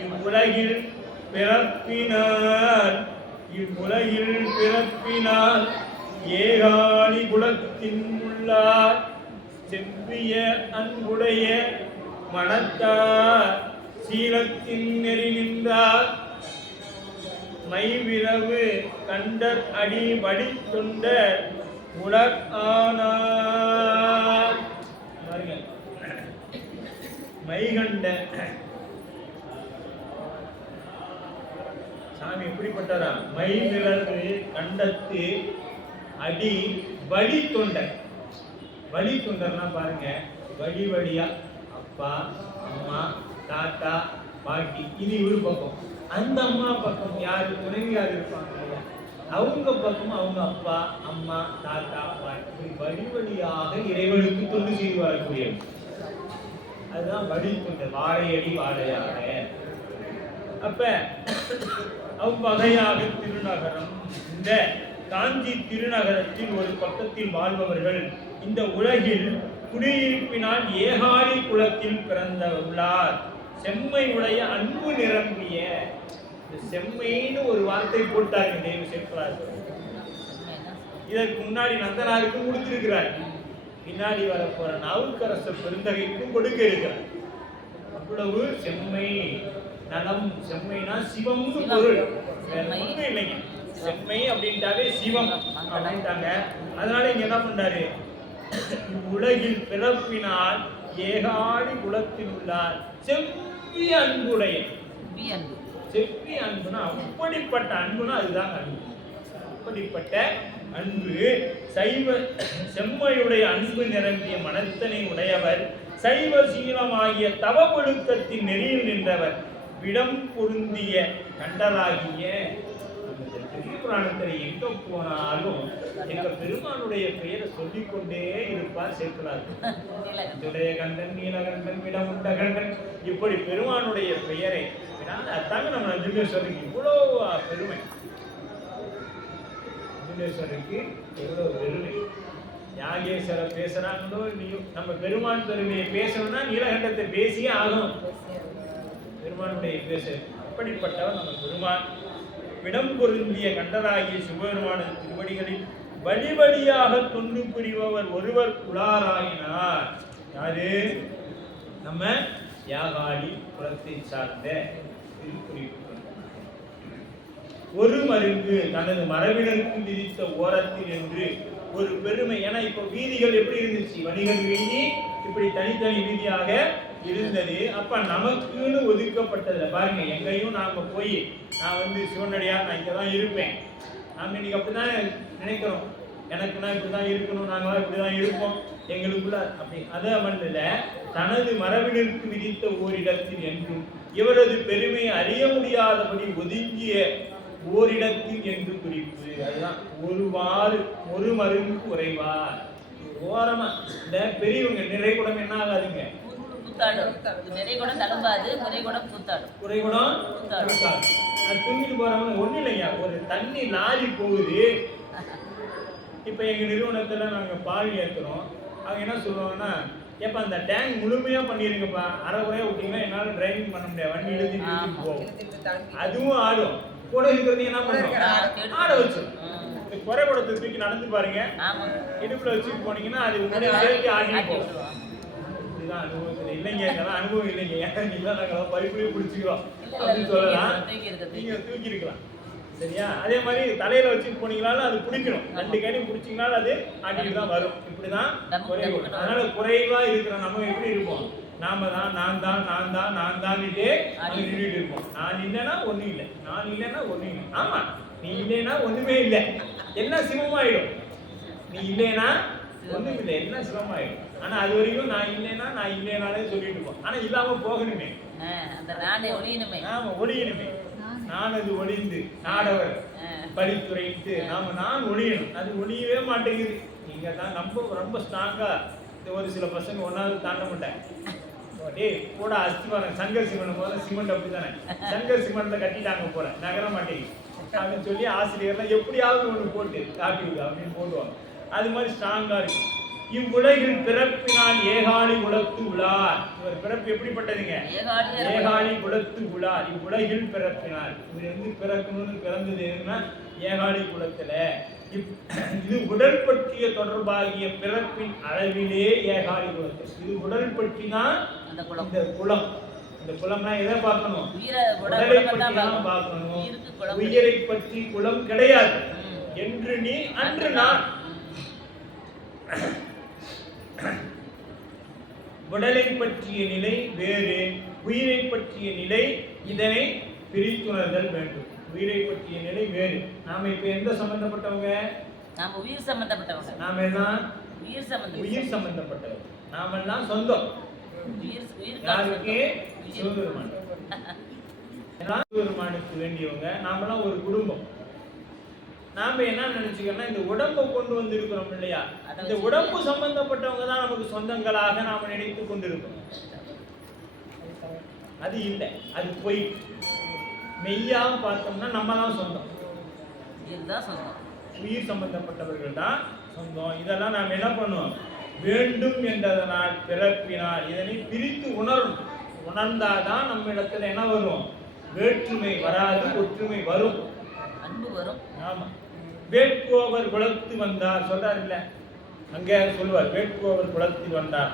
இவ்வுலகில் பிறப்பினால் ஏகாணி குலத்தின் உள்ளார். செவ்விய அன்புடைய மனத்தார் சீலத்தின் நெறி நின்றார். மைவிரவு கண்டர் அடி வடித்தொண்டர் உலர் ஆனார். மைகண்ட சாமி எப்படிப்பட்டதா? மைவிரவு கண்டத்து அடி வழி தொண்டர். வழி தொண்டர்னா பாருங்க, வழி வழியா அப்பா, அம்மா, தாத்தா, பாட்டி, இது ஒரு பக்கம். அந்த அம்மா பக்கம் யாரு துணைவியார் இருப்பாங்க, அவங்க பக்கம் அவங்க அப்பா, அம்மா, தாத்தா, பாட்டி, வழி வழியாக இறைவனுக்கு தொண்டு செய்து வரக்கூடியது. அதுதான் வழி தொண்டர். வாழையடி வாழையாக. அப்ப அவ்வகையாக திருநகரம். இந்த காஞ்சி திருநகரத்தில் ஒரு பக்கத்தில் வாழ்பவர்கள் இந்த உலகில் குடியிருப்பினால் ஏகாடி குலத்தில் பிறந்தவர்களார். செம்மை உடைய அன்பு நிரம்பிய. செம்மைன்னு ஒரு வார்த்தை போட்டாங்க தெய்வ சேக்கிழார். இதற்கு முன்னாடி நந்தனாருக்கும் கொடுத்திருக்கிறார், பின்னாடி வரப்போற நாவுக்கரசர் பெருந்தகைக்கும் கொடுக்க இருக்கிறார். அவ்வளவு செம்மை நலம். செம்மைனா சிவம்னு பொருள், இல்லைங்க. செம்மை அப்படின்ட்டாவே சிவம் அப்படின்ட்டாங்க. அதனால இங்க என்ன பண்றாரு, உலகில் பிறப்பினால் ஏகாடி குலத்தில் உள்ளார் செவ்விய அன்புடைய. செவ்விய அன்புனா அப்படிப்பட்ட அன்புனா அதுதான் அன்பு. அப்படிப்பட்ட அன்பு சைவ செம்மையுடைய அன்பு நிரம்பிய மனத்தனை உடையவர், சைவ சீலமாகிய தவ ஒழுக்கத்தின் நெறியில் நின்றவர், விடம் பொருந்திய கண்டலாகிய. பெரிய புராணத்தில் எங்க போனாலும் எங்க பெருமானுடைய பெயரை சொல்லிக்கொண்டே இருப்பார் சேர்க்கிறார். கண்டன், நீலகண்டன், விடமுண்ட கண்டன், இப்படி பெருமானுடைய பெயரை அதாங்க நம்ம நஞ்சுண்டேஸ்வருக்கு இவ்வளோ பெருமை. நஞ்சுண்டேஸ்வருக்கு எவ்வளவு பெருமை. யாகேஸ்வரர் பேசுறாங்களோ இல்லையோ, நம்ம பெருமான் பெருமையை பேசணும்னா நீலகண்டத்தை பேசியே ஆகணும். பெருமானுடைய பேசு அப்படிப்பட்டவர் நம்ம பெருமான். விடம் பொருந்திய கண்டராகிய சிவபெருமானின் திருவடிகளில் வழி வழியாக தொண்டு புரிபவர் ஒருவர் உளாராயினார். யாரு? நம்ம யாகாடி குலத்தை சார்ந்த திருக்குறிப்பு. ஒரு மருங்கு தனது மரபினருக்கு விதித்த ஓரத்தில் என்று ஒரு பெருமை. ஏன்னா இப்போ வீதிகள் எப்படி இருந்துச்சு, வணிகர் வீதி இப்படி தனித்தனி வீதியாக இருந்தது. அப்ப நமக்குன்னு ஒதுக்கப்பட்டதுல பாருங்க, எங்கேயும் நாம போய் நான் வந்து சிவனடியார் நான் இங்கதான் இருப்பேன், நாம இன்னைக்கு அப்படிதான் நினைக்கிறோம். எனக்குன்னா இப்படிதான் இருக்கணும், நாங்களாம் இப்படிதான் இருப்போம் எங்களுக்குள்ள அப்படி. அதை மண்ணில் தனது மரபினருக்கு விதித்த ஓரிடத்தில் என்றும் இவரது பெருமை அறிய முடியாதபடி ஒதுங்கிய ஓரிடத்தில் என்று குறிப்பு. அதுதான் ஒரு மருங்கு குறைவார். ஓரமா இந்த பெரியவங்க நிறைகுடம் என்ன ஆகாதுங்க, நிறைகுடம் தழும்பாது, குறைகுடம் கூத்தாடும். குறைகுடம் கூத்தாடும். அது தூங்கிட்டு போறவங்க ஒண்ணு இல்லைங்க, ஒரு தண்ணி லாரி போகுது. இப்ப எங்க நிறுவனத்துல நாங்க பால் ஏற்றுறோம். அவங்க என்ன சொல்லுவாங்கன்னா, ஏப்பா அந்த டேங்க் முழுமையா பண்ணிருங்கப்பா, அரை குறையா விட்டீங்கன்னா என்னால டிரைவிங் பண்ண முடியாது, வண்டி எழுதிட்டு போகும். அதுவும் ஆடும். கூட இருக்கிறது என்ன பண்ணுறோம், ஆட வச்சு இந்த குறைபடத்தை தூக்கி நடந்து பாருங்க, இடுப்புல வச்சுட்டு போனீங்கன்னா அது உங்களுடைய சேர்த்து ஆடி போகும். இதுதான் அனுபவத்தில் இல்லைங்க, இதெல்லாம் அனுபவம் இல்லைங்க. நீங்க நாங்கள் பறிப்புலையும் பிடிச்சிக்கிறோம் அப்படின்னு சொல்லலாம், நீங்க தூக்கி இருக்கலாம். சரியா? அதே மாதிரி தலையில வச்சுட்டு போனீங்கனாலும் அது பிடிக்கணும், 2 கையும் பிடிச்சிங்கனாலும் அது ஆடிட்டு தான் வரும். இப்படிதான் குறைவு. அதனால குறைவா இருக்கிற நம்ம எப்படி இருப்போம், நாம தான் நான் தான் நான் தான் நான் தான்ட்டே நின்றுட்டு இருப்போம். நான் இல்லைன்னா ஒண்ணும் இல்லை, நான் இல்லைன்னா ஒண்ணும் இல்லை. ஆமா, நீ இல்லைன்னா ஒண்ணுமே இல்லை, என்ன சிவமாயிடும். நீ இல்லைன்னா ஒண்ணும் இல்லை, என்ன சிவமாயிடும். ஆனா அது வரைக்கும் நான் இல்லைனாலே சொல்லிட்டு இருப்போம். ஆனா இல்லாம போகணுமே, ஆமா ஒழியணுமே. நான் அது ஒளிந்து நாடவர் படித்துறைட்டு நான் ஒழியணும். அது ஒழியவே மாட்டேங்குது. நீங்க தான் ரொம்ப ஸ்ட்ராங்கா. ஒரு சில பசங்க ஒன்னாவது தாண்ட மாட்டேன். கூட அஸ்திவாரம் சங்கர் சிமெண்ட் போல சிமெண்ட் அப்படித்தானே, சங்கர் சிமெண்ட்ல கட்டிட்டாங்க போல, நகர மாட்டேங்குது அப்படின்னு சொல்லி ஆசிரியர்லாம் எப்படியாவது ஒன்று போட்டு காப்பி அப்படின்னு போடுவாங்க. அது மாதிரி ஸ்ட்ராங்கா இருக்கு. இவ்வுலகில் பிறப்பினால் ஏகாலி குலத்து உளார். இவர் பிறப்பு எப்படிப்பட்டதுங்க, ஏகாலி குலத்து உளார். இவ்வுலகில் பிறப்பினார். இவர் வந்து பிறக்கணும்னு பிறந்தது எதுன்னா ஏகாலி குலத்துல. இது உடல் பற்றிய தொடர்பாகிய பிறப்பின் அளவிலே ஏகாலி குலத்தில். இது உடல் பற்றி தான் இந்த குலம். இந்த குலம்னா எதை பார்க்கணும், உடலை பற்றி தான் பார்க்கணும். உயிரை பற்றி குலம் கிடையாது என்று நீ அன்று நான். உடலை பற்றிய நிலை வேறு, உயிரை பற்றிய நிலை, இதனை பிரித்துணர்தல் வேண்டும். உயிரை பற்றிய நிலை வேறு. நாம இப்ப எந்த சம்பந்தப்பட்டவங்க, நாம உயிர் சம்பந்தப்பட்டவங்க. நாம எல்லாம் உயிர் சம்பந்தப்பட்டவங்க. நாம எல்லாம் சொந்தம் யாருக்கு, சிவபெருமான். சிவபெருமானுக்கு வேண்டியவங்க. நாமெல்லாம் ஒரு குடும்பம். நாம என்ன நினைச்சுக்கோன்னா, இந்த உடம்பை கொண்டு வந்து இருக்கிறோம் இல்லையா, இந்த உடம்பு சம்பந்தப்பட்டவங்க தான் நமக்கு சொந்தங்களாக நாம நினைத்து கொண்டிருக்கிறோம். அது இல்லை, அது பொய். மெய்யா பார்த்தோம்னா நம்ம தான் சொந்தம், உயிர் சம்பந்தப்பட்டவர்கள் தான் சொந்தம். இதெல்லாம் நாம் என்ன பண்ணுவோம், வேண்டும் என்றதனால் பிறப்பினால் இதனை பிரித்து உணரணும். உணர்ந்தாதான் நம்ம இடத்துல என்ன வரும், வேற்றுமை வராது, ஒற்றுமை வரும், அன்பு வரும். ஆமா, வேட்கோவர் குலத்து வந்தார் சொல்றாரு இல்ல, அங்க சொல்லுவார், வேட்கோவர் குலத்தில் வந்தார்.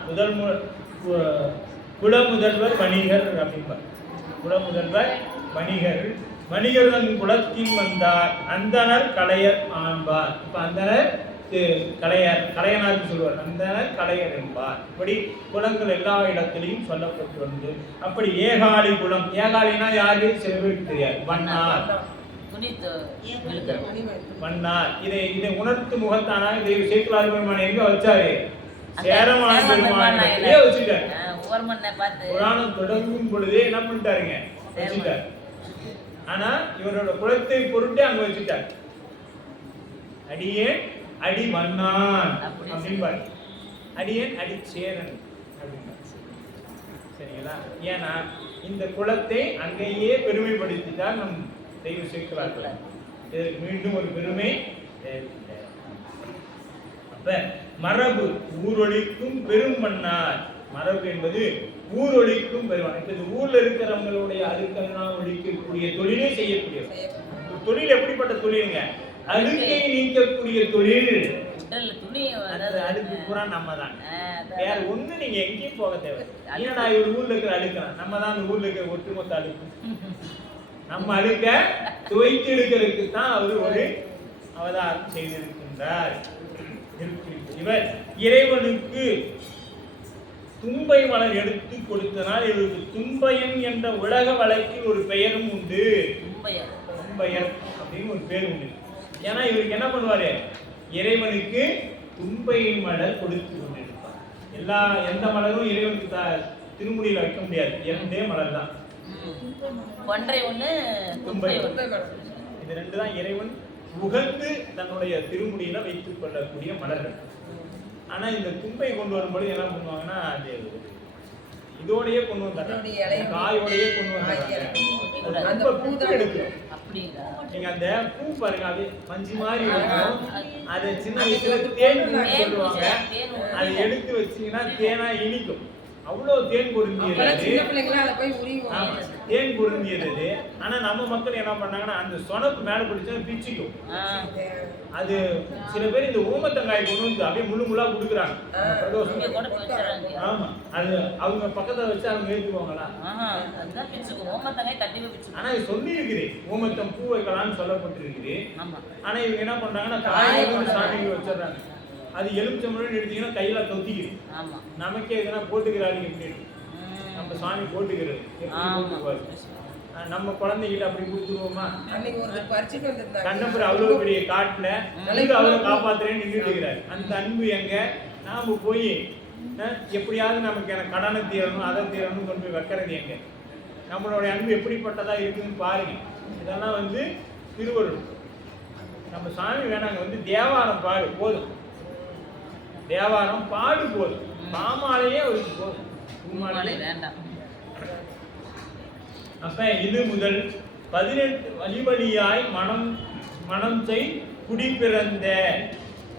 குல முதல்வர் வணிகர் அப்படிம்பார். குல முதல்வர் வணிகர் மணிகர்தன் குலத்தில் வந்தார் அந்தனர் கலையர் ஆண்பார். இப்ப அந்தனர் கலையனாருக்கு சொல்வார், அந்தனர் கலையர் என்பார். இப்படி குலங்கள் எல்லா இடத்திலையும் சொல்லப்பட்டு வந்து அப்படி ஏகாலி குலம். ஏகாலினா யாரு சில பேருக்கு தெரியாது. வண்ணார் வண்ணார் இதை உணர்த்து முகத்தானாக இதை சேக்குலார் பெருமான் எங்க வச்சாரு? சேரமான பெருமானே வச்சுட்டாரு. புராணம் தொடங்கும் பொழுதே என்ன பண்ணிட்டாருங்க? வச்சுட்டார். ஆனா இவரோட குலத்தை பொருட்டு அங்க வச்சுட்டார். அடியேன் அடி மன்னான் அப்படின்பாரு. அடியேன் அடி சேரன் அப்படின்பாரு. சரிங்களா? ஏன்னா இந்த குலத்தை அங்கேயே பெருமைப்படுத்திட்டார் நம் தெய்வ சேர்க்கிறார்கள். இதற்கு மீண்டும் ஒரு பெருமை. அப்ப மரபு ஊரொழிக்கும் பெரும் மன்னார். மரபு என்பது ஊரொழிக்கும் பெருமான். இப்ப இந்த ஊர்ல இருக்கிறவங்களுடைய அழுக்கெல்லாம் ஒழிக்கக்கூடிய தொழிலே செய்யக்கூடிய தொழில். எப்படிப்பட்ட தொழிலுங்க? அழுக்கை நீக்கக்கூடிய தொழில். அழுக்கு பூரா நம்ம தான், வேற ஒண்ணு நீங்க எங்கேயும் போக தேவை. ஏன்னா இவர் ஊர்ல இருக்கிற அழுக்கலாம் நம்ம தான் அந்த ஊர்ல இருக்கிற ஒட்டுமொத்த அழுக்கு. நம்ம அழுக்க துவைத்து எடுக்கிறதுக்கு தான் அவர் ஒரு அவதாரம் செய்திருக்கின்றார். இவர் இறைவனுக்கு தும்பை மலர் எடுத்து கொடுத்தனால் இவருக்கு தும்பையன் என்ற உலக வழக்கில் ஒரு பெயரும் உண்டு. தும்பையன் அப்படின்னு ஒரு பேர் உண்டு. ஏன்னா இவருக்கு என்ன பண்ணுவாரு? இறைவனுக்கு தும்பை மலர் கொடுத்து கொண்டிருப்பார். எந்த மலரும் இறைவனுக்கு திருமுடியில் வைக்க முடியாது. இரண்டே மலர் தான், தும்பை. இது ரெண்டு தான் இறைவன் உகந்து தன்னுடைய திருமுடியில வைத்துக் கொள்ளக்கூடிய மலர்கள். ஆனா இந்த தும்பை கொண்டு வரும்போது என்ன பண்ணுவாங்கன்னா அது இதோடயே கொண்டு வந்தாங்க, காயோடயே கொண்டு வந்தாங்க. நீங்க அந்த பூ பாருங்க, அது மஞ்சு மாதிரி இருக்கும். அது சின்ன வயசுல தேன் சொல்லுவாங்க. அதை எடுத்து வச்சீங்கன்னா தேனா இனிக்கும். அவ்வளவு தேன் பொருந்தியது. தேன் பொருந்தியது. ஆனா நம்ம மக்கள் என்ன பண்ணாங்கன்னா அந்த சொனப்பு மேல பிடிச்சா பிச்சுக்கும். அது சில பேர் இந்த ஊமத்தங்காய் கொண்டு வந்து அப்படியே முழு முள்ளா கொடுக்குறாங்க. ஆமா, அது அவங்க பக்கத்துல வச்சு அவங்க ஏற்றுக்குவாங்களா? ஆனா இது சொல்லி இருக்குது ஊமத்தம் பூ வைக்கலாம்னு சொல்லப்பட்டிருக்குது. ஆனா இவங்க என்ன பண்றாங்கன்னா காய் சாமிக்கு வச்சிடறாங்க. அது எலுமிச்சம்பழம் எடுத்தீங்கன்னா கையில தொத்திக்குது. நமக்கே எதுனா போட்டுக்கிறாங்க. எப்படி நம்ம சாமி போட்டுக்கிறது நம்ம குழந்தைகிட்ட அப்படி கொடுத்துருவோமா? கண்ணபுரம் அவ்வளவு பெரிய காட்டுல அவரை காப்பாத்துறேன்னு நின்றுட்டு இருக்கிறாரு. அந்த அன்பு எங்க? நாம போய் எப்படியாவது நமக்கு எனக்கு கடனை தீரணும் அதை தீரணும் கொண்டு போய் வைக்கிறது எங்க? நம்மளுடைய அன்பு எப்படிப்பட்டதா இருக்குன்னு பாருங்க. இதெல்லாம் வந்து திருவருள். நம்ம சாமி வேணாங்க தேவாரம் பாடு போதும். தேவாரம் பாடு போதும். மாமாலையே அவருக்கு போதும். வேண்டாம். அப்ப இது முதல் 18 வழிவழியாய் மனம் செய் குடி பிறந்த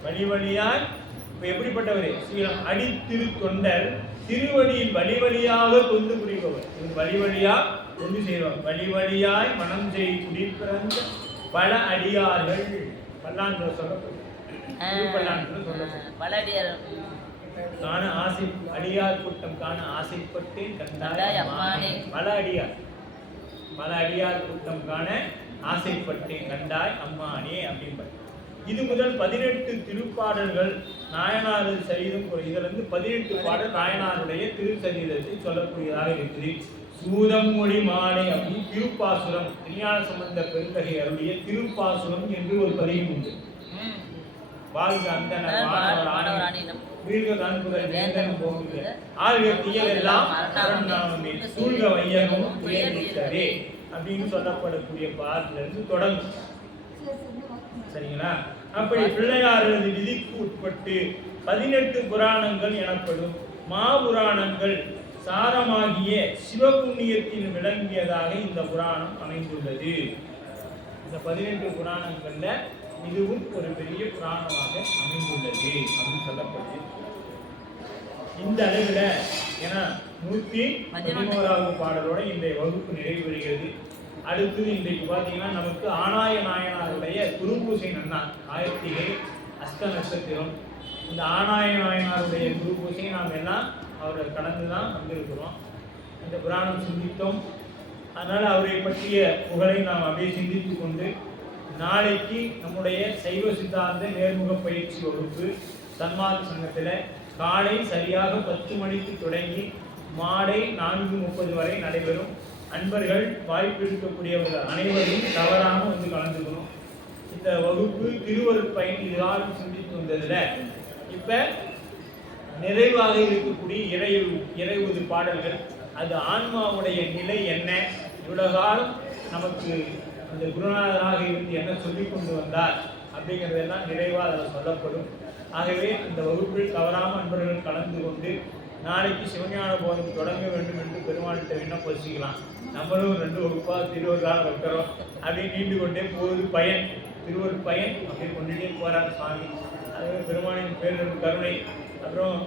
வழிவழியாய். இப்ப எப்படிப்பட்டவர்? ஸ்ரீரம் அடி திரு தொண்டர் திருவடியில் வழிவழியாக கொண்டு புரிபவர். இவர் வழிவழியா கொண்டு செய்வார். வழிவழியாய் மனம் செய் குடி பிறந்த பல அடியார்கள். பல்லாண்டு சொல்லப்படும். காண ஆசை அடியார் கூட்டம் காண ஆசைப்பட்டேன் கண்டாய் அம்மானே. பல அடியார் கூட்டம் காண ஆசைப்பட்டேன் கண்டாய் அம்மானே அப்படின்பார். இது முதல் 18 திருப்பாடல்கள் நாயனார் சரிதம். இதுல இருந்து 18 பாடல் நாயனாருடைய திருச்சரிதத்தை சொல்லக்கூடியதாக இருக்குது. சூதம் மொழி மாலை அப்படின்னு திருப்பாசுரம், திருஞான சம்பந்த பெருந்தகை அருடைய திருப்பாசுரம் என்று ஒரு பதியம் உண்டு. வாழ்க அந்தனர் வானவர் ஆனவர் வீழ்க காண்புகள் வேந்தன் போகுக ஆழ்க தீயதெல்லாம் அரணாமே சூழ்க வையகமும் துயர்ந்தே அப்படின்னு சொல்லப்படக்கூடிய பாட்டுல இருந்து தொடங்கும். சரிங்களா? அப்படி பிள்ளையாரது விதிக்கு உட்பட்டு 18 புராணங்கள் எனப்படும் மாபுராணங்கள் சாரமாகிய சிவபுண்ணியத்தில் விளங்கியதாக இந்த புராணம் அமைந்துள்ளது. இந்த 18 புராணங்கள்ல இதுவும் ஒரு பெரிய புராணமாக அமைந்துள்ளது அப்படின்னு சொல்லப்படுது. இந்த அளவில் ஏன்னா 111வது பாடலோட இன்றைய வகுப்பு நிறைவு பெறுகிறது. அடுத்தது இன்றைக்கு பார்த்தீங்கன்னா நமக்கு ஆனாய நாயனாருடைய குருபூசை நன்னாள் கார்த்திகை அஸ்த நட்சத்திரம். இந்த ஆனாய நாயனாருடைய குருபூசையை நாம் எல்லாம் அவரை கடந்து தான் வந்திருக்கிறோம். இந்த புராணம் சிந்தித்தோம். அதனால் அவரை பற்றிய புகழை நாம் அப்படியே சிந்தித்து கொண்டு நாளைக்கு நம்முடைய சைவ சித்தாந்த நேர்முக பயிற்சி வகுப்பு சன்மார்க்க சங்கத்தில் காலை சரியாக 10 மணிக்கு தொடங்கி மாலை 4:30 வரை நடைபெறும். அன்பர்கள் வாய்ப்பு இருக்கக்கூடியவர்கள் அனைவரையும் தவறாமல் வந்து கலந்துக்கணும். இந்த வகுப்பு திருவருட்பயன் இதுகாலம் சிந்தித்து வந்ததில் இப்போ நிறைவாக இருக்கக்கூடிய இறைவுது பாடல்கள், அது ஆன்மாவுடைய நிலை என்ன, இவ்வளவு காலம் நமக்கு அந்த குருநாதராக இருந்து என்ன சொல்லிக் கொண்டு வந்தார் அப்படிங்கிறதெல்லாம் நிறைவாக அதில் சொல்லப்படும். ஆகவே அந்த வகுப்பில் தவறாமல் அன்பர்கள் கலந்து கொண்டு நாளைக்கு சிவஞான போதம் தொடங்க வேண்டும் என்று பெருமாள்கிட்ட விண்ணப்பிக்கலாம். நம்மளும் 2 வகுப்பாக திருவருளாக வைக்கிறோம். அப்படியே நீண்டு கொண்டே போகுது பயன், திருவருட் பயன் அப்படி கொண்டுட்டே போகிறார் சுவாமி. அது பெருமானின் பேரின் கருணை. அப்புறம்